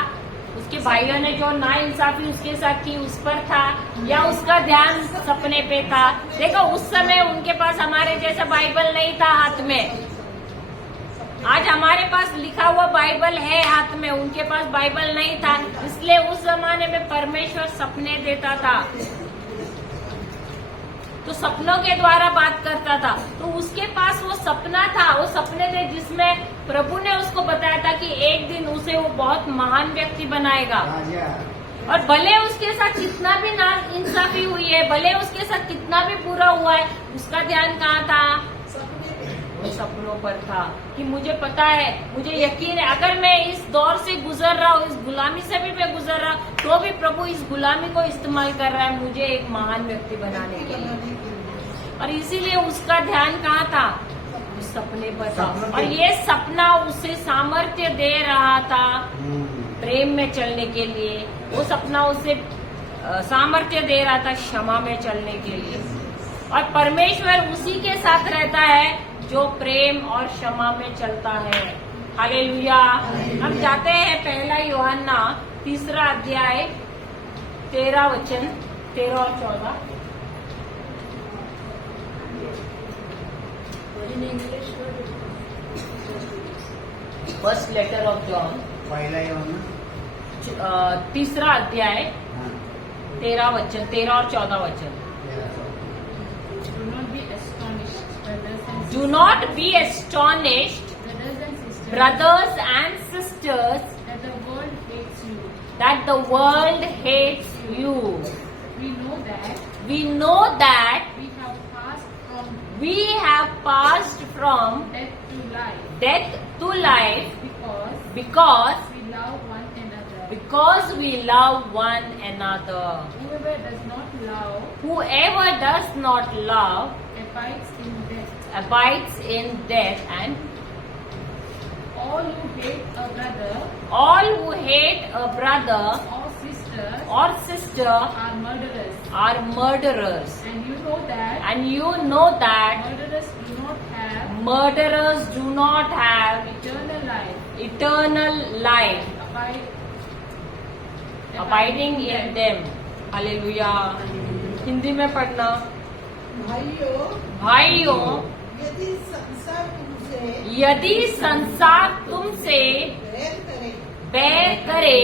उसके भाइयों ने जो नाइंसाफी उसके साथ की उस पर था, या उसका ध्यान सपने पे था? देखो, उस समय उनके पास हमारे जैसा बाइबल नहीं था हाथ में। आज हमारे पास लिखा हुआ बाइबल है हाथ में, उनके पास बाइबल नहीं था। इसलिए उस जमाने में परमेश्वर सपने देता था, तो सपनों के द्वारा बात करता था। तो उसके पास वो सपना था, वो सपने थे जिसमें प्रभु ने उसको बताया था कि एक दिन उसे वो बहुत महान व्यक्ति बनाएगा। राजा। और भले उसके साथ कितना भी नाइंसाफी हुई है, भले उसके साथ कितना भी बुरा हुआ है, उसका ध्यान कहाँ था? सपने पे। वो सपनों पर था कि मुझे पता है, मुझे यकीन है, अगर मैं इस दौर से गुजर रहा हूँ, इस गुलामी से भी मैं गुजर रहा हूँ, तो भी प्रभु इस गुलामी को इस्तेमाल कर रहा है मुझे एक महान व्यक्ति बनाने के लिए। और इसीलिए उसका ध्यान कहाँ था? उस सपने पर था। सपनों और पे। ये सपना उसे सामर्थ्य दे रहा था हम्म। प्रेम में चलने के लिए। वो सपना उसे सामर्थ्य दे रहा था क्षमा में चलने के लिए। और परमेश्वर उसी के साथ रहता है जो प्रेम और क्षमा में चलता है। हालेलुया। हम जाते हैं 1 यूहन्ना 3 अध्याय 13 वचन 13 और 14। फर्स्ट लेटर ऑफ जॉन, पहला यूहन्ना 3 अध्याय हाँ। 13 वचन, 13 और 14 वचन। Do not be astonished, brothers and Do not be astonished, sisters, brothers and sisters, that the world hates you. that the world hates you. We know that We know that we have passed from we have passed from death to life death to life because because we love one another. we love one another. Whoever does not love Whoever does not love abides in death. abides in death, and All who hate a brother all who hate a brother or sister or sister are murderers. are murderers. And you know that And you know that murderers do not have murderers do not have eternal life eternal life abiding in them. Hallelujah. Hindi में पढ़ना। भाइयों, यदि संसार तुमसे यदि संसार तुमसे बैर करे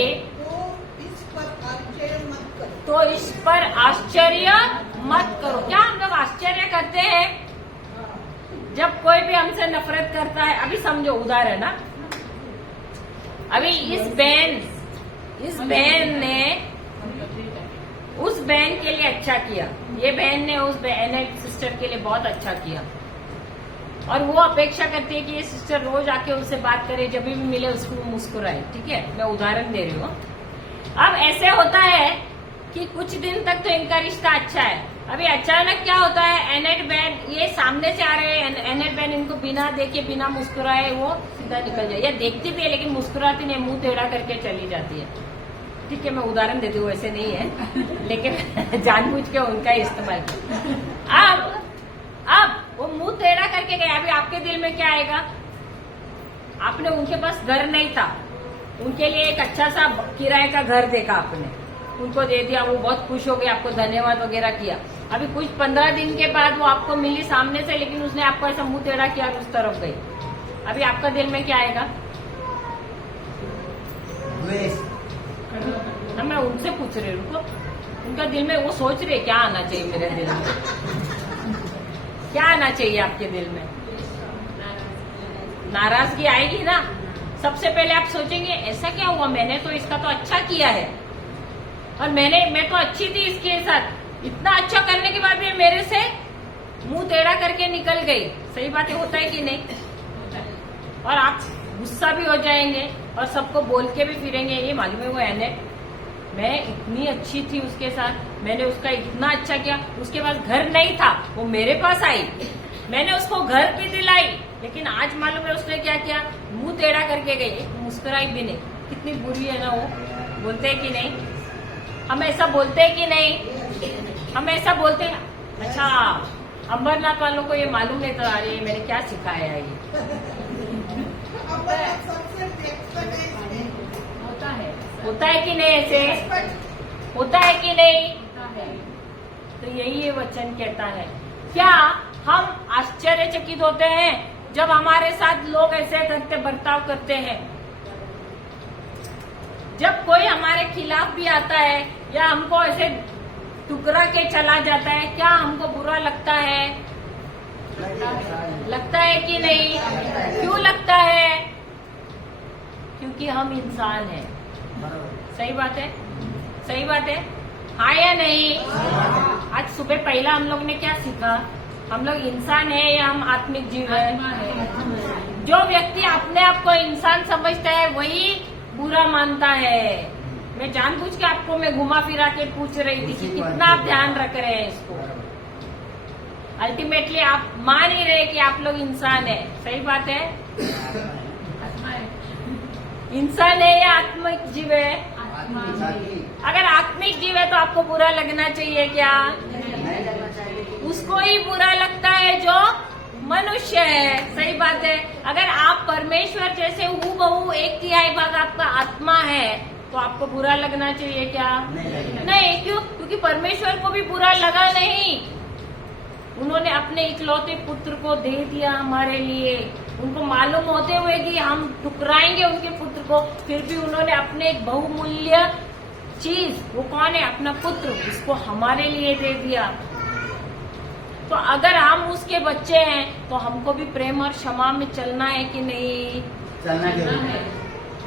तो इस पर आश्चर्य मत तो इस पर आश्चर्य करो। मत करो। क्या हम लोग आश्चर्य करते हैं जब कोई भी हमसे नफरत करता है? अभी समझो, उदाहरण ना, अभी इस बहन ने उस बहन के लिए अच्छा किया, ये बहन ने उस बहन सिस्टर के लिए बहुत अच्छा किया, और वो अपेक्षा करती है कि ये सिस्टर रोज आके उससे बात करे, जब भी मिले उसको मुस्कुराए। ठीक है, मैं उदाहरण दे रही हूँ। अब ऐसे होता है कि कुछ दिन तक तो इनका रिश्ता अच्छा है, अभी अचानक क्या होता है, एनेट बहन ये सामने से आ रहे हैं, एनेट बहन इनको बिना देखे बिना मुस्कुराए वो सीधा निकल जाए, या देखती भी है लेकिन मुस्कुराती नहीं, मुंह टेढ़ा करके चली जाती है। ठीक है, मैं उदाहरण देती हूँ, वैसे नहीं है लेकिन जानबूझ के उनका इस्तेमाल किया। अब वो मुंह टेढ़ा करके गए, अभी आपके दिल में क्या आएगा? आपने उनके पास घर नहीं था, उनके लिए एक अच्छा सा किराए का घर देखा, आपने उनको दे दिया, वो बहुत खुश हो गए, आपको धन्यवाद वगैरह किया। अभी कुछ 15 दिन के बाद वो आपको मिली सामने से, लेकिन उसने आपको ऐसा मुंह टेढ़ा किया और उस तरफ गई। अभी आपका दिल में क्या आएगा? द्वेष। ना, मैं उनसे पूछ रही हूँ, उनका दिल में वो सोच रहे क्या आना चाहिए मेरे दिल में? क्या आना चाहिए आपके दिल में? नाराजगी आएगी ना। सबसे पहले आप सोचेंगे ऐसा क्या हुआ, मैंने तो इसका तो अच्छा किया है, और मैं तो अच्छी थी इसके साथ, इतना अच्छा करने के बाद भी मेरे से मुंह टेढ़ा करके निकल गई। सही बात है, होता है कि नहीं? और आप गुस्सा भी हो जाएंगे और सबको बोल के भी फिरेंगे, ये मालूम है वो मैं इतनी अच्छी थी उसके साथ, मैंने उसका इतना अच्छा किया, उसके पास घर नहीं था, वो मेरे पास आई, मैंने उसको घर भी दिलाई, लेकिन आज मालूम है उसने क्या किया, मुंह टेढ़ा करके गई, मुस्कुराई भी नहीं। कितनी बुरी है ना वो, बोलते है कि नहीं? हम ऐसा बोलते हैं कि नहीं? हम ऐसा बोलते हैं। अच्छा, अमरनाथ वालों को ये मालूम नहीं था, अरे मैंने क्या सिखाया है ये। होता है कि नहीं ऐसे? होता है कि नहीं? तो यही ये वचन कहता है। क्या हम आश्चर्यचकित होते हैं जब हमारे साथ लोग ऐसे करते बर्ताव करते हैं? जब कोई हमारे खिलाफ भी आता है या हमको ऐसे टुकरा के चला जाता है, क्या हमको बुरा लगता है? लगता है कि नहीं? क्यों लगता है? क्योंकि हम इंसान हैं। सही बात है? सही बात है? हाँ या नहीं? आज सुबह पहला हम लोग ने क्या सीखा? हम लोग इंसान है या हम आत्मिक जीव है? जो व्यक्ति अपने आप को इंसान समझता है वही बुरा मानता है। मैं जानबूझ के आपको मैं घुमा फिरा के पूछ रही थी कि कितना आप ध्यान रख रहे हैं इसको। अल्टीमेटली आप मान ही रहे कि आप लोग इंसान है। सही बात है? इंसान है या आत्मिक जीव है? अगर आत्मिक जीव है तो आपको बुरा लगना चाहिए क्या? उसको ही बुरा लगता है जो मनुष्य है। सही बात है? अगर आप परमेश्वर जैसे हूबहू 1/3 भाग आपका आत्मा है तो आपको बुरा लगना चाहिए क्या? नहीं। क्यों? क्योंकि परमेश्वर को भी बुरा लगा नहीं। उन्होंने अपने इकलौते पुत्र को दे दिया हमारे लिए। उनको मालूम होते हुए कि हम ठुकराएंगे उनके पुत्र को, फिर भी उन्होंने अपने एक बहुमूल्य चीज, वो कौन है? अपना पुत्र, उसको हमारे लिए दे दिया। तो अगर हम उसके बच्चे हैं तो हमको भी प्रेम और क्षमा में चलना है कि नहीं? चलना है।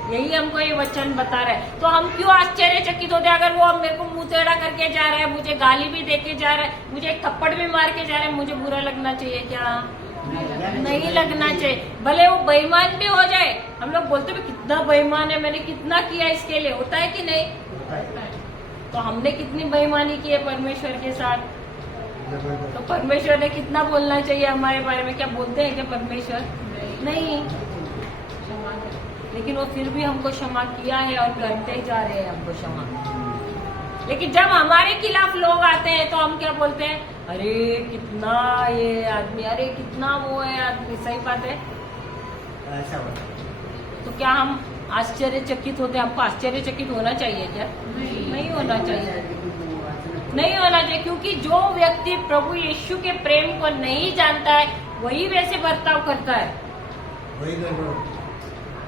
यही हमको ये वचन बता रहा है। तो हम क्यों आश्चर्यचकित होते हैं? अगर वो मेरे को मुंह टेढ़ा करके जा रहा है, मुझे गाली भी देके जा रहा है, मुझे एक थप्पड़ भी मार के जा रहा है, मुझे बुरा लगना चाहिए क्या? नहीं लगना चाहिए। भले वो बेईमान भी हो जाए। हम लोग बोलते हैं कितना बेईमान है, मैंने कितना किया इसके लिए। होता है कि नहीं? तो हमने कितनी बेईमानी की है परमेश्वर के साथ। तो परमेश्वर ने कितना बोलना चाहिए हमारे बारे में? क्या बोलते हैं क्या परमेश्वर? नहीं। लेकिन वो फिर भी हमको क्षमा किया है और करते ही जा रहे हैं हमको क्षमा। लेकिन जब हमारे खिलाफ लोग आते हैं तो हम क्या बोलते हैं? अरे कितना ये आदमी, अरे कितना वो है आदमी। सही बात है? ऐसा होता है। तो क्या हम आश्चर्यचकित होते हैं? आपको आश्चर्यचकित होना चाहिए क्या? नहीं होना चाहिए। नहीं होना चाहिए, क्योंकि जो व्यक्ति प्रभु यीशु के प्रेम को नहीं जानता है वही वैसे बर्ताव करता है।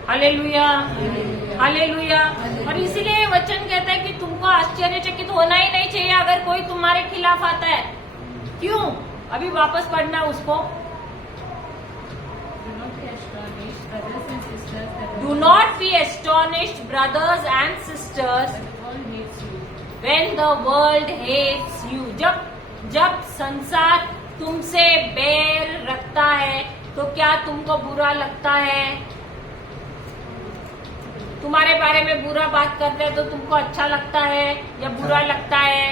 Hallelujah, hallelujah. और इसीलिए वचन कहता है कि तुमको आश्चर्यचकित होना ही नहीं चाहिए अगर कोई तुम्हारे खिलाफ आता है। क्यों? अभी वापस पढ़ना उसको। Do not be astonished, brothers and sisters, when the world hates you. जब संसार तुमसे बैर रखता है तो क्या तुमको बुरा लगता है? तुम्हारे बारे में बुरा बात करते हैं तो तुमको अच्छा लगता है या बुरा लगता है?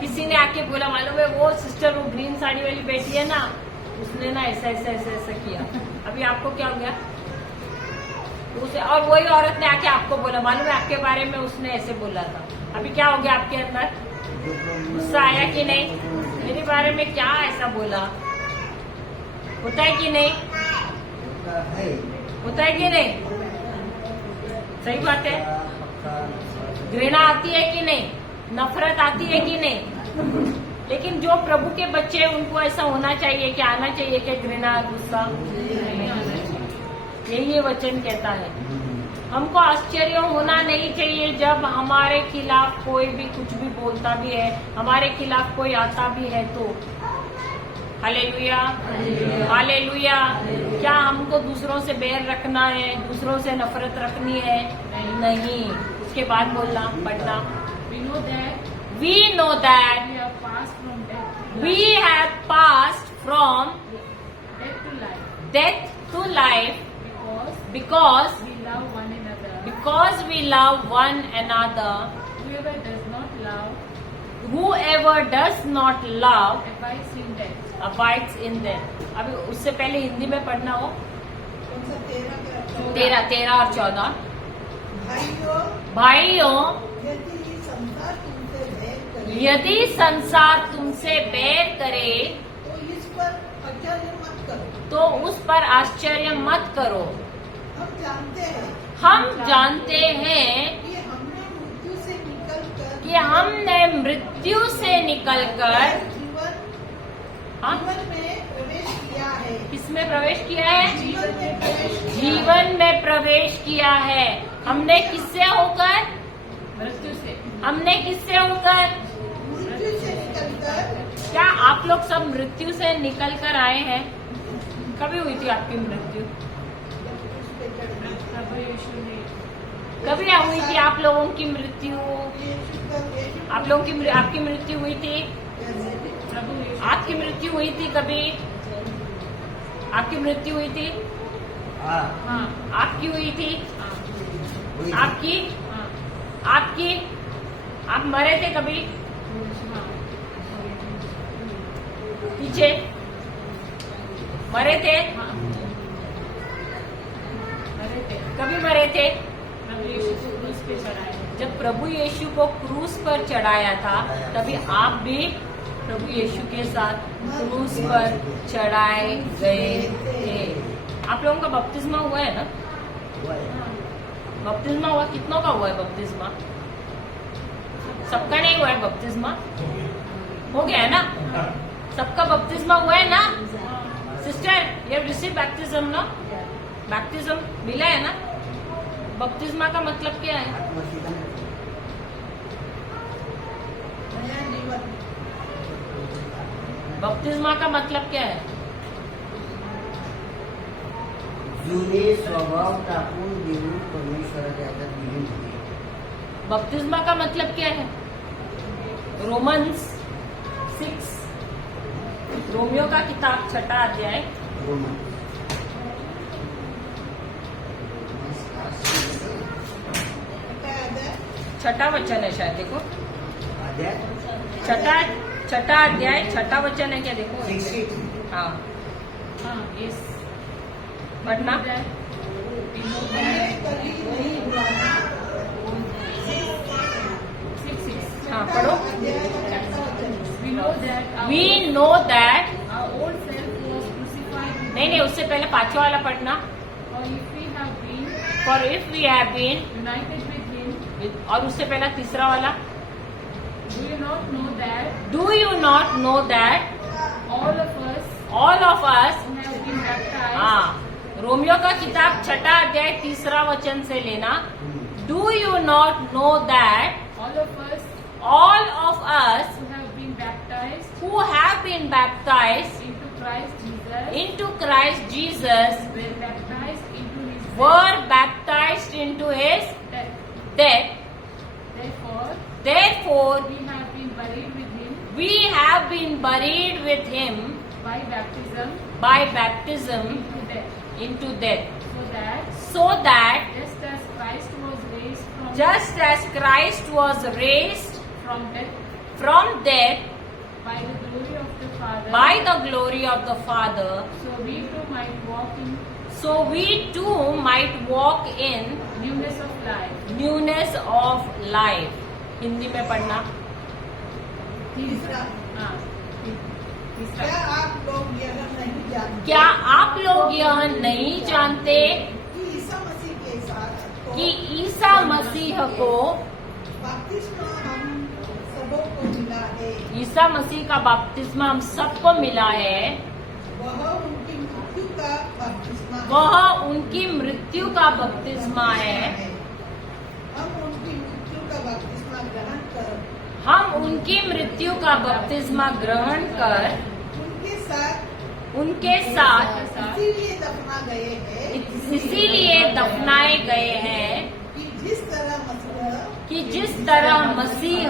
किसी ने आके बोला, मालूम है वो सिस्टर, वो ग्रीन साड़ी वाली बेटी है ना, उसने ना ऐसा ऐसा ऐसा ऐसा किया। अभी आपको क्या हो गया? उसे, और वही औरत ने आके आपको बोला, मालूम है आपके बारे में उसने ऐसे बोला था। अभी क्या हो गया आपके अंदर? गुस्सा आया कि नहीं? मेरे बारे में क्या ऐसा बोला? होता है कि नहीं? होता है कि नहीं? सही बात है? घृणा आती है कि नहीं? नफरत आती है कि नहीं? लेकिन जो प्रभु के बच्चे हैं उनको ऐसा होना चाहिए कि आना चाहिए कि घृणा, गुस्सा नहीं आना चाहिए। यही ये वचन कहता है। हमको आश्चर्य होना नहीं चाहिए जब हमारे खिलाफ कोई भी कुछ भी बोलता भी है, हमारे खिलाफ कोई आता भी है तो। Hallelujah, hallelujah. क्या हमको दूसरों से बैर रखना है, दूसरों से नफरत रखनी है? नहीं। उसके बाद बोलना, पढ़ना। We know that we have passed from death to life because because we love one another, whoever does not love whoever does not love abides in death. abides in them. अभी उससे पहले हिंदी में पढ़ना हो, कौन सा 13 का 13 और 14। भाइयों, भाइयों, यदि संसार तुमसे यदि संसार तुमसे बैर करे बैर करे तो इस पर आश्चर्य मत करो। तो उस पर आश्चर्य मत करो। हम जानते हैं हम जानते हैं कि हमने मृत्यु से निकलकर कि हमने मृत्यु से निकलकर जीवन हाँ? जीवन में प्रवेश किया है। किसमें प्रवेश किया है? जीवन में प्रवेश किया है। जीवन में प्रवेश किया है। हमने किससे होकर? मृत्यु से। हमने किससे होकर? मृत्यु से निकलकर क्या आप लोग सब मृत्यु से निकल कर आए हैं? कभी हुई थी आपकी मृत्यु? प्रभु यीशु ने कभी हुई थी आप लोगों की मृत्यु? आप लोगों की आपकी मृत्यु हुई थी? प्रभु यीशु आपकी मृत्यु हुई थी कभी? आपकी मृत्यु हुई थी? हाँ हाँ आपकी हुई थी? हुई थी। आपकी? हाँ आपकी? आप मरे थे कभी? हाँ पीछे मरे थे? हाँ मरे थे। कभी मरे थे? प्रभु यीशु को क्रूस पे चढ़ाया। जब प्रभु यीशु को क्रूस पर चढ़ाया था तभी आप भी प्रभु यीशु के साथ क्रूस पर चढ़ाए गए थे। आप लोगों का बपतिस्मा हुआ है ना? हुआ है। बपतिस्मा हुआ, कितनों का हुआ है बपतिस्मा? सबका नहीं हुआ है बपतिस्मा? हो गया है ना? सबका बपतिस्मा हुआ है ना? सिस्टर, ये रिसीव बैप्टिज्म ना? बैप्टिज्म मिला है ना? बपतिस्मा का मतलब क्या है? नया जीवन बपतिस्मा का मतलब क्या है? जुने स्वभाव टाकून देऊन परमेश्वराच्या हातात विलीन होणे. बपतिस्मा का मतलब क्या है? रोमन्स 6, रोमियो का किताब 6 अध्याय रोमन. क्या है? 6 वचन है शायद, देखो अध्याय 6 अध्याय 6 वचन है क्या? देखो 6. हाँ, हाँ यस पढ़ना। हमें कभी नहीं हुआ ना। हाँ, पढ़ो। अध्याय का 6वां वचन। We know that we know that, our old self was crucified with नहीं, उससे पहले 5वां वाला पढ़ना। or if we have been for if we have been, united with him, और उससे पहला 3रा वाला, do you not know that do you not know that all of us all of us, who have been baptized हाँ, Romeo का किताब 6 अध्याय 3रा वचन से लेना। Do you not know that all of us all of us who have been baptized who have been baptized into Christ Jesus into Christ Jesus were baptized into his were baptized into his death. death. Therefore, Therefore, we have been buried with him we have been buried with him by baptism by baptism into death, into death, so so that that just as Christ was raised from from death by the glory of the Father, by the glory of the Father, so we too might walk in so we too might walk in newness of life. newness of life. Hindi में पढ़ना। तीसरा, हाँ, तीसरा क्या आप लोग यह नहीं जानते क्या आप लोग यह नहीं जानते कि ईसा मसीह के साथ कि ईसा मसीह को, बपतिस्मा हम सबों को मिला है। ईसा मसीह का बपतिस्मा हम सबको मिला है। वह उनकी मृत्यु का बपतिस्मा है। वह उनकी मृत्यु का बपतिस्मा है। हम उनकी मृत्यु का बपतिस्मा ग्रहण कर हम उनकी मृत्यु का बपतिस्मा ग्रहण कर उनके साथ इसीलिए दफनाए गए हैं कि जिस तरह मसीह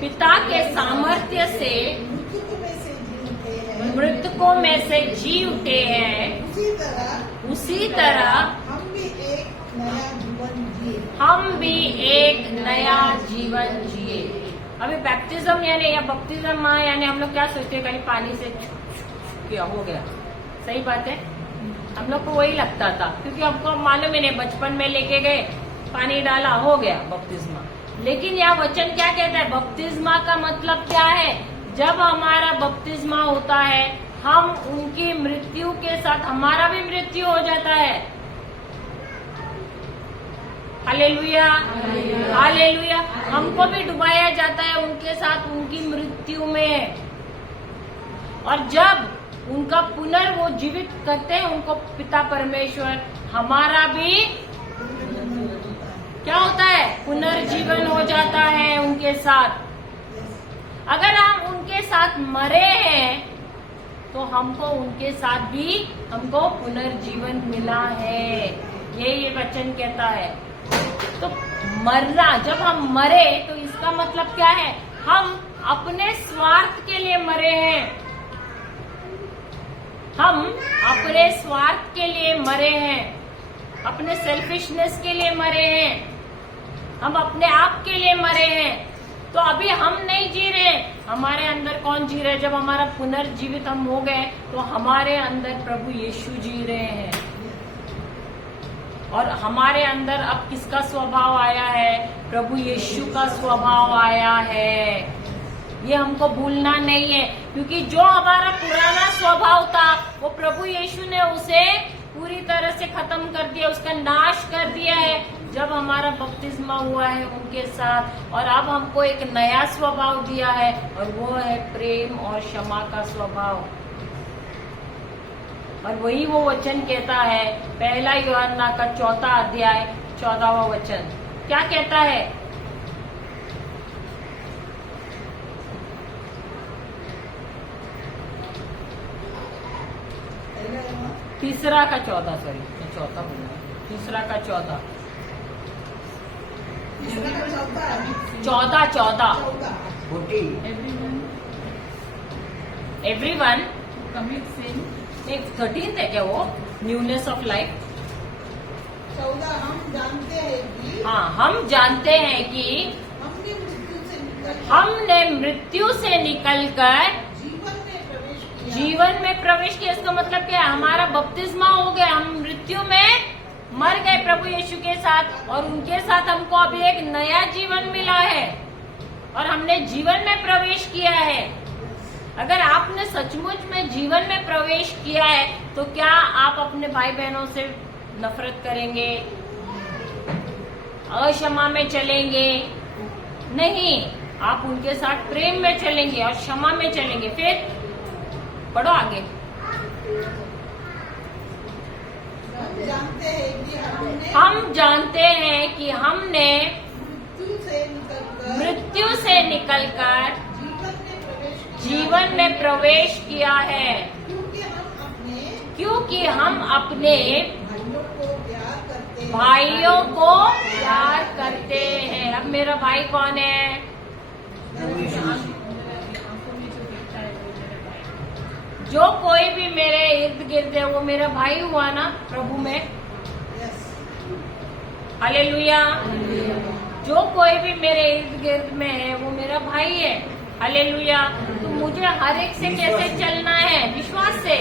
पिता के सामर्थ्य से मृतकों में से जी उठे हैं, उसी तरह उसी तरह हम भी एक हम भी एक नया जीवन जिए। अभी बैप्टिज्म यानी या बपतिस्मा यानी हम लोग क्या सोचते हैं, कहीं पानी से किया हो गया। सही बात है, हम लोग को वही लगता था, क्योंकि हमको मालूम ही नहीं, बचपन में लेके गए, पानी डाला, हो गया बपतिस्मा। लेकिन यह वचन क्या कहता है, बपतिस्मा का मतलब क्या है? जब हमारा बपतिस्मा होता है, हम उनकी मृत्यु के साथ, हमारा भी मृत्यु हो जाता है। Hallelujah, hallelujah. हमको भी डुबाया जाता है उनके साथ, उनकी मृत्यु में। और जब उनका पुनर्वो जीवित करते हैं उनको पिता परमेश्वर, हमारा भी क्या होता है, पुनर्जीवन हो जाता है उनके साथ। अगर हम उनके साथ मरे हैं तो हमको उनके साथ भी हमको पुनर्जीवन मिला है, ये वचन कहता है। तो मरना, जब हम मरे तो इसका मतलब क्या है, हम अपने स्वार्थ के लिए मरे हैं। हम अपने स्वार्थ के लिए मरे हैं, अपने सेल्फिशनेस के लिए मरे हैं, हम अपने आप के लिए मरे हैं। तो अभी हम नहीं जी रहे, हमारे अंदर कौन जी रहे? जब हमारा पुनर्जीवित हम हो गए तो हमारे अंदर प्रभु यीशु जी रहे हैं। और हमारे अंदर अब किसका स्वभाव आया है? प्रभु यीशु का स्वभाव आया है। ये हमको भूलना नहीं है, क्योंकि जो हमारा पुराना स्वभाव था वो प्रभु यीशु ने उसे पूरी तरह से खत्म कर दिया, उसका नाश कर दिया है जब हमारा बपतिस्मा हुआ है उनके साथ। और अब हमको एक नया स्वभाव दिया है, और वो है प्रेम और क्षमा का स्वभाव। और वही वो वचन कहता है, पहला यूहन्ना का 4 अध्याय 14वां वचन क्या कहता है? तीसरा का 14, सॉरी मैं 14 बोला, तीसरा का 14, 14 एवरीवन commit sin. एक 13 है क्या वो, न्यूनेस ऑफ लाइफ? 14 हम जानते हैं कि हाँ, हम जानते हैं कि हमने मृत्यु से निकलकर हमने निकलकर जीवन में प्रवेश किया। जीवन में प्रवेश किया। इसका मतलब क्या है? हमारा बपतिस्मा हो गया, हम मृत्यु में मर गए प्रभु यीशु के साथ, और उनके साथ हमको अभी एक नया जीवन मिला है, और हमने जीवन में प्रवेश किया है। अगर आपने सचमुच में जीवन में प्रवेश किया है तो क्या आप अपने भाई बहनों से नफरत करेंगे, अक्षमा में चलेंगे? नहीं, आप उनके साथ प्रेम में चलेंगे और क्षमा में चलेंगे। फिर पढ़ो आगे। हम जानते हैं कि हमने हम जानते हैं कि हमने मृत्यु से निकलकर जीवन में प्रवेश किया है, क्योंकि हम अपने भाइयों को प्यार करते हैं। अब मेरा भाई कौन है? जो कोई भी मेरे इर्द गिर्द है वो मेरा भाई हुआ ना प्रभु में। हालेलुया। जो कोई भी मेरे इर्द गिर्द में है वो मेरा भाई है। हालेलुया। तो मुझे हर एक से कैसे चलना है? विश्वास से।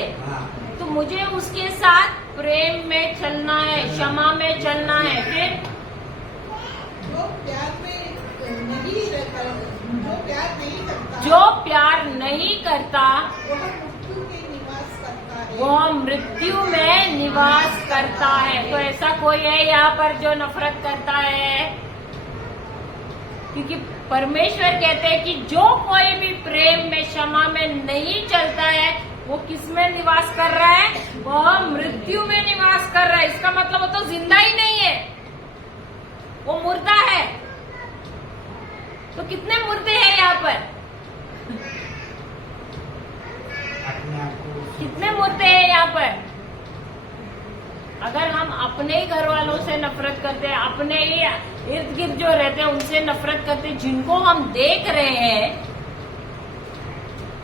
तो मुझे उसके साथ प्रेम में चलना है, क्षमा में चलना है। फिर जो प्यार नहीं करता, जो प्यार नहीं करता वह मृत्यु में निवास करता है। वो मृत्यु में निवास करता है। तो ऐसा कोई है यहाँ पर जो नफरत करता है? क्योंकि परमेश्वर कहते हैं कि जो कोई भी प्रेम में, क्षमा में नहीं चलता है वो किस में निवास कर रहा है? वह मृत्यु में निवास कर रहा है। इसका मतलब वो तो जिंदा ही नहीं है, वो मुर्दा है। तो कितने मुर्दे हैं यहाँ पर? कितने मुर्दे हैं यहाँ पर? अगर हम अपने ही घर वालों से नफरत करते हैं, अपने ही इर्द गिर्द जो रहते हैं उनसे नफरत करते हैं, जिनको हम देख रहे हैं,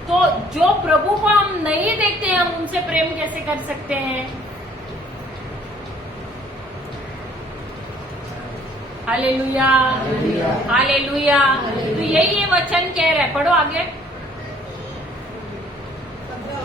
तो जो प्रभु को हम नहीं देखते हैं हम उनसे प्रेम कैसे कर सकते हैं? Hallelujah, hallelujah. तो यही ये वचन कह रहे हैं, पढ़ो आगे। 15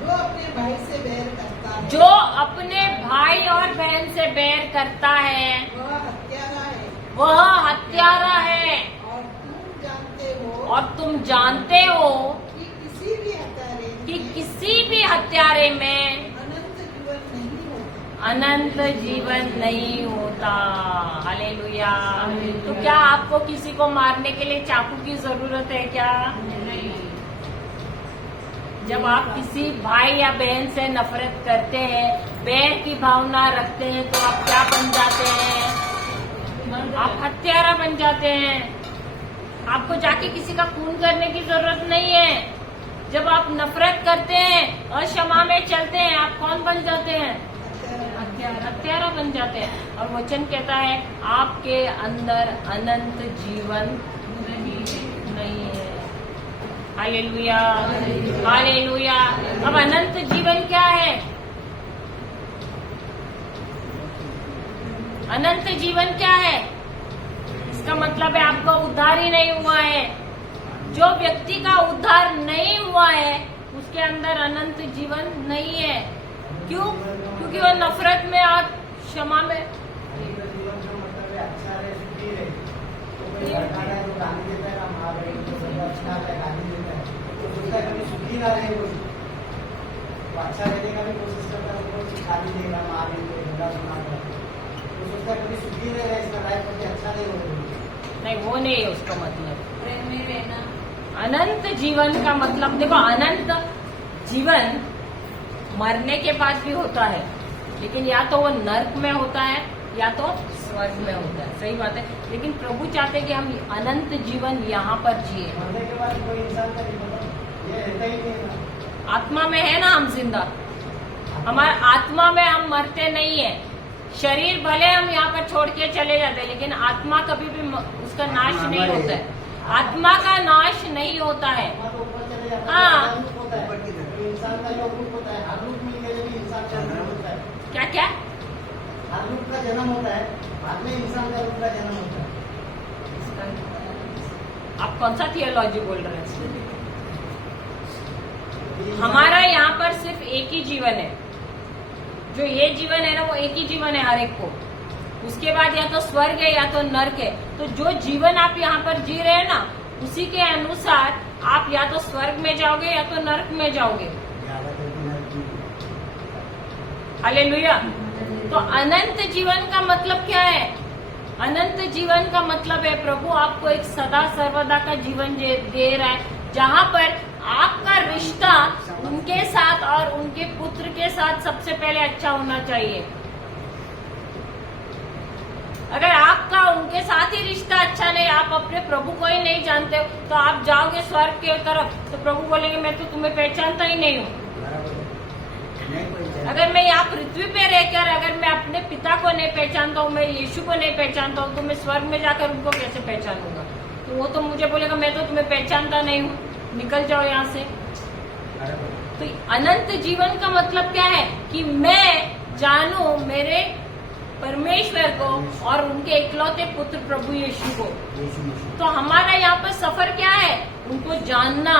जो अपने भाई से बैर करता है, जो अपने भाई और बहन से बैर करता है वह हत्यारा है। वह हत्यारा है। और तुम जानते हो और तुम जानते हो कि किसी भी हत्यारे कि में किसी भी हत्यारे में अनंत जीवन नहीं अनंत जीवन नहीं होता। होता। हालेलुया। तो क्या आपको किसी को मारने के लिए चाकू की जरूरत है क्या? नहीं। जब आप किसी भाई या बहन से नफरत करते हैं, बैर की भावना रखते हैं, तो आप क्या बन जाते हैं? आप हत्यारा बन जाते हैं। आपको जाके किसी का खून करने की जरूरत नहीं है। जब आप नफरत करते हैं और क्षमा में चलते हैं, आप कौन बन जाते हैं? हत्यारा बन जाते हैं। और वचन कहता है आपके अंदर अनंत जीवन नहीं है। Hallelujah, hallelujah. अब अनंत जीवन क्या है? अनंत जीवन क्या है? इसका मतलब है आपका उद्धार ही नहीं हुआ है। जो व्यक्ति का उद्धार नहीं हुआ है उसके अंदर अनंत जीवन नहीं है। क्यों? क्योंकि वह नफरत में और क्षमा में। अच्छा रहने का भी कोशिश करता है, उसको सिखा भी देगा, मार भी देगा, सुना कर तो सोचता है कभी सुखी रहेगा, इसका लाइफ कभी अच्छा नहीं होगा। नहीं, वो नहीं है उसका मतलब। प्रेम में रहना। अनंत जीवन का मतलब देखो, अनंत जीवन मरने के बाद भी होता है, लेकिन या तो वो नर्क में होता है या तो स्वर्ग में होता है। सही बात है। लेकिन प्रभु चाहते हैं कि हम अनंत जीवन यहाँ पर जिए। मरने के बाद कोई इंसान का नहीं पता, ये रहता ही नहीं है ना। आत्मा में है ना हम जिंदा। हमारे आत्मा में हम मरते नहीं है। शरीर भले हम यहाँ पर छोड़ के चले जाते हैं, लेकिन आत्मा कभी भी उसका नाश नहीं होता है। आत्मा का नाश नहीं होता है। आत्मा तो ऊपर चले जाता है, हाँ। रूप होता है, तो इंसान का जो रूप होता है, हर रूप मिल के भी इंसान का जन्म होता है। क्या क्या? हर रूप का जन्म होता है, बाद में इंसान का रूप का जन्म होता है। आप कौन सा थियोलॉजी बोल रहे हैं? हमारा यहाँ पर सिर्फ एक ही जीवन है। जो ये जीवन है ना, वो एक ही जीवन है हर एक को। उसके बाद या तो स्वर्ग है या तो नर्क है। तो जो जीवन आप यहाँ पर जी रहे हैं ना, उसी के अनुसार आप या तो स्वर्ग में जाओगे या तो नर्क में जाओगे। हालेलुया। तो अनंत जीवन का मतलब क्या है? अनंत जीवन का मतलब है प्रभु आपको एक सदा सर्वदा का जीवन दे रहा है, जहाँ पर आपका रिश्ता उनके साथ और उनके पुत्र के साथ सबसे पहले अच्छा होना चाहिए। अगर आपका उनके साथ ही रिश्ता अच्छा नहीं, आप अपने प्रभु को ही नहीं जानते हो, तो आप जाओगे स्वर्ग के तरफ तो प्रभु बोलेंगे मैं तो तुम्हें पहचानता ही नहीं हूँ। अगर मैं यहाँ पृथ्वी पे रहकर अगर मैं अपने पिता को नहीं पहचानता हूँ, मैं यीशु को नहीं पहचानता हूँ, तो मैं स्वर्ग में जाकर उनको कैसे पहचानूंगा? तो वो तो मुझे बोलेगा मैं तो तुम्हें पहचानता नहीं हूँ, निकल जाओ यहाँ से। तो अनंत जीवन का मतलब क्या है? कि मैं जानूं मेरे परमेश्वर को और उनके इकलौते पुत्र प्रभु यीशु को। तो हमारा यहाँ पर सफर क्या है? उनको जानना,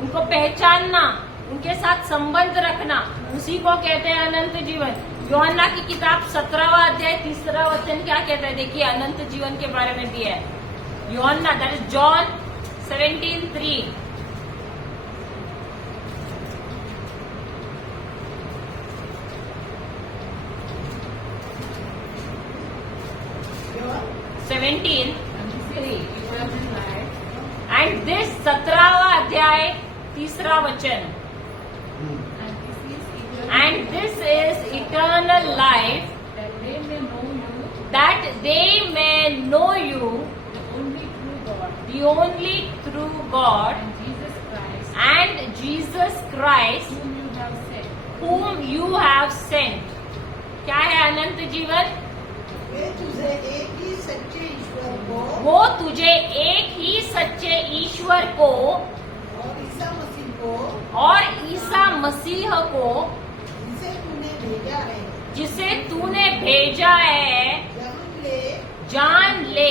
उनको पहचानना, उनके साथ संबंध रखना, उसी को कहते हैं अनंत जीवन। यूहन्ना की किताब 17वां अध्याय 3रा वचन क्या कहता है? देखिए, अनंत जीवन के बारे में दिया है। यूहन्ना, that is John 17:3। And this 17वां अध्याय 3रा वचन। And this is eternal life, that they may know you, the only true God, and Jesus Christ, whom you have sent. क्या है अनंत जीवन? वे तुझे एक ही सच्चे ईश्वर को वो तुझे एक ही सच्चे ईश्वर को और ईसा मसीह को और ईसा मसीह को जिसे तूने भेजा है जिसे तूने भेजा है जन्म ले जान ले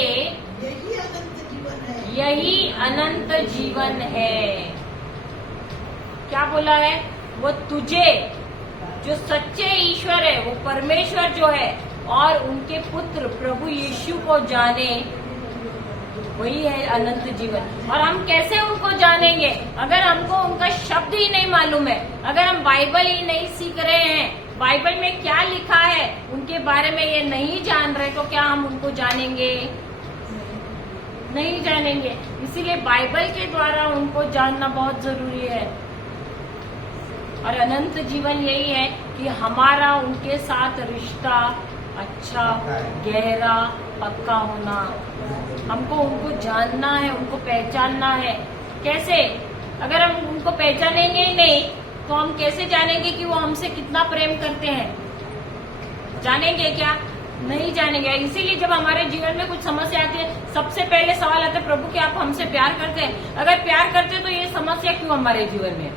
यही अनंत जीवन है। यही अनंत जीवन है। क्या बोला है? वो तुझे, जो सच्चे ईश्वर है, वो परमेश्वर जो है, और उनके पुत्र प्रभु यीशु को जाने, वही है अनंत जीवन। और हम कैसे उनको जानेंगे? अगर हमको उनका शब्द ही नहीं मालूम है, अगर हम बाइबल ही नहीं सीख रहे हैं, बाइबल में क्या लिखा है उनके बारे में ये नहीं जान रहे, तो क्या हम उनको जानेंगे? नहीं जानेंगे। इसीलिए बाइबल के द्वारा उनको जानना बहुत जरूरी है। और अनंत जीवन यही है कि हमारा उनके साथ रिश्ता अच्छा, गहरा, पक्का होना। हमको उनको जानना है, उनको पहचानना है। कैसे? अगर हम उनको पहचानेंगे ही नहीं तो हम कैसे जानेंगे कि वो हमसे कितना प्रेम करते हैं? जानेंगे क्या? नहीं जानेंगे। इसीलिए जब हमारे जीवन में कुछ समस्या आती है, सबसे पहले सवाल आता है, प्रभु क्या आप हमसे प्यार करते हैं? अगर प्यार करते तो ये समस्या क्यों हमारे जीवन में?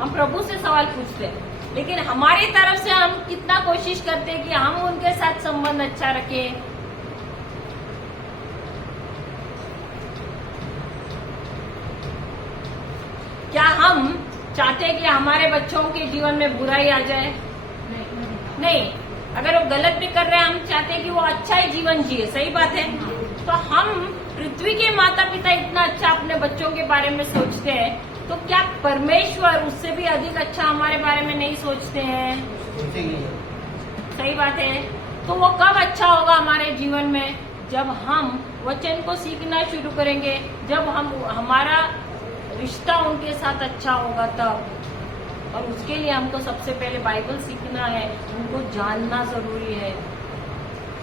हम प्रभु से सवाल पूछते हैं। लेकिन हमारी तरफ से हम कितना कोशिश करते हैं कि हम उनके साथ संबंध अच्छा रखें। क्या हम चाहते हैं कि हमारे बच्चों के जीवन में बुराई आ जाए? नहीं। अगर वो गलत भी कर रहे हैं, हम चाहते हैं कि वो अच्छा ही जीवन जिए। सही बात है। तो हम पृथ्वी के माता पिता इतना अच्छा अपने बच्चों के बारे में सोचते हैं, तो क्या परमेश्वर उससे भी अधिक अच्छा हमारे बारे में नहीं सोचते हैं? सही बात है। तो वो कब अच्छा होगा हमारे जीवन में? जब हम वचन को सीखना शुरू करेंगे, जब हमारा रिश्ता उनके साथ अच्छा होगा तब। और उसके लिए हमको सबसे पहले बाइबल सीखना है, उनको जानना जरूरी है।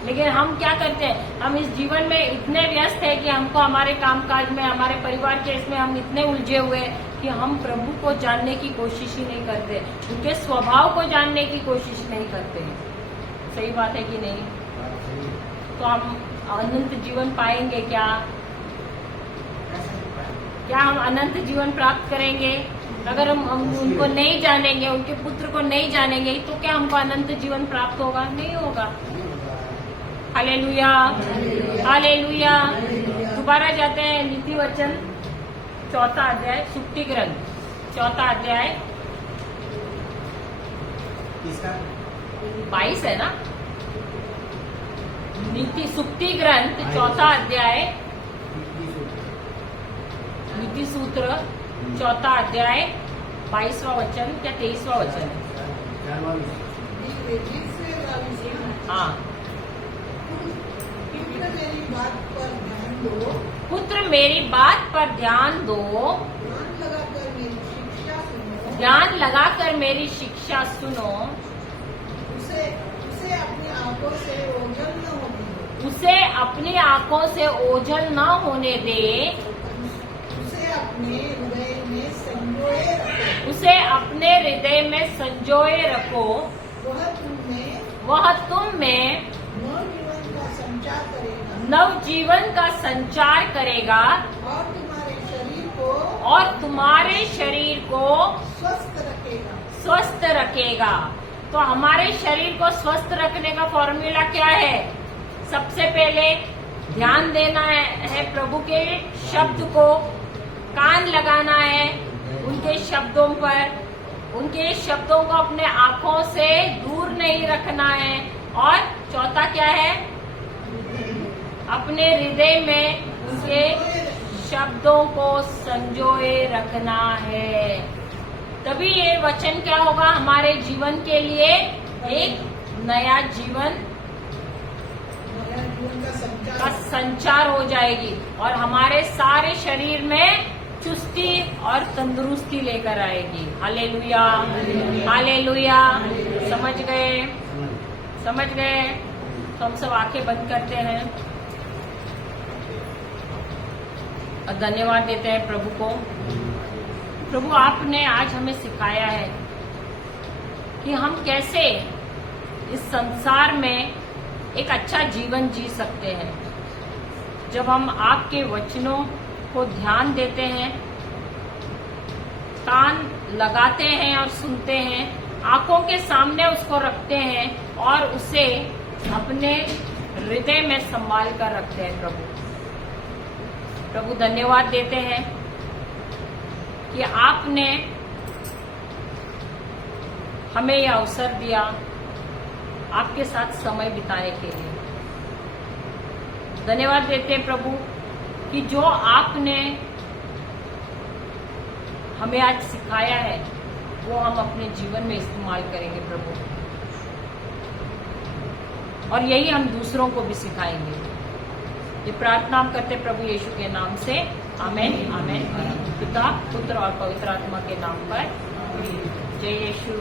लेकिन हम क्या करते हैं? हम इस जीवन में इतने व्यस्त है कि हमको हमारे कामकाज में, हमारे परिवार के इसमें हम इतने उलझे हुए हैं कि हम प्रभु को जानने की कोशिश ही नहीं करते, उनके स्वभाव को जानने की कोशिश नहीं करते। सही बात है कि नहीं? तो हम अनंत जीवन पाएंगे क्या? क्या हम अनंत जीवन प्राप्त करेंगे? अगर हम उनको नहीं जानेंगे, उनके पुत्र को नहीं जानेंगे, तो क्या हमको अनंत जीवन प्राप्त होगा? नहीं होगा। Hallelujah, hallelujah. दोबारा जाते हैं नीति वचन 4 अध्याय, सुक्ति ग्रंथ 4 अध्याय 22 है ना? नीति सुक्ति ग्रंथ 4 अध्याय, नीति सूत्र 4 अध्याय 22वां वचन क्या 23वां वचन है? हाँ। पुत्र मेरी बात पर ध्यान दो, ध्यान लगाकर मेरी शिक्षा सुनो। उसे अपनी आंखों से ओझल न होने दे। उसे अपनी आंखों से ओझल न होने दे। उसे अपने हृदय में संजोए रखो। उसे अपने हृदय में संजोए रखो। वह तुम में नव जीवन का संचार करेगा और तुम्हारे शरीर को स्वस्थ रखेगा। तो हमारे शरीर को स्वस्थ रखने का फॉर्मूला क्या है? सबसे पहले ध्यान देना है प्रभु के शब्द को, कान लगाना है उनके शब्दों पर, उनके शब्दों को अपने आंखों से दूर नहीं रखना है। और चौथा क्या है? अपने हृदय में उनके शब्दों को संजोए रखना है। तभी ये वचन क्या होगा? हमारे जीवन के लिए एक नया जीवन का संचार हो जाएगी और हमारे सारे शरीर में चुस्ती और तंदुरुस्ती लेकर आएगी। Hallelujah, hallelujah. समझ गए? समझ गए? तो हम सब आंखें बंद करते हैं और धन्यवाद देते हैं प्रभु को। प्रभु आपने आज हमें सिखाया है कि हम कैसे इस संसार में एक अच्छा जीवन जी सकते हैं। जब हम आपके वचनों को ध्यान देते हैं, कान लगाते हैं और सुनते हैं, आंखों के सामने उसको रखते हैं और उसे अपने हृदय में संभाल कर रखते हैं प्रभु। प्रभु धन्यवाद देते हैं कि आपने हमें यह अवसर दिया आपके साथ समय बिताने के लिए। धन्यवाद देते हैं प्रभु कि जो आपने हमें आज सिखाया है वो हम अपने जीवन में इस्तेमाल करेंगे प्रभु, और यही हम दूसरों को भी सिखाएंगे। ये प्रार्थना हम करते प्रभु यीशु के नाम से, आमेन आमेन। पिता पुत्र और पवित्र आत्मा के नाम पर जय यीशु।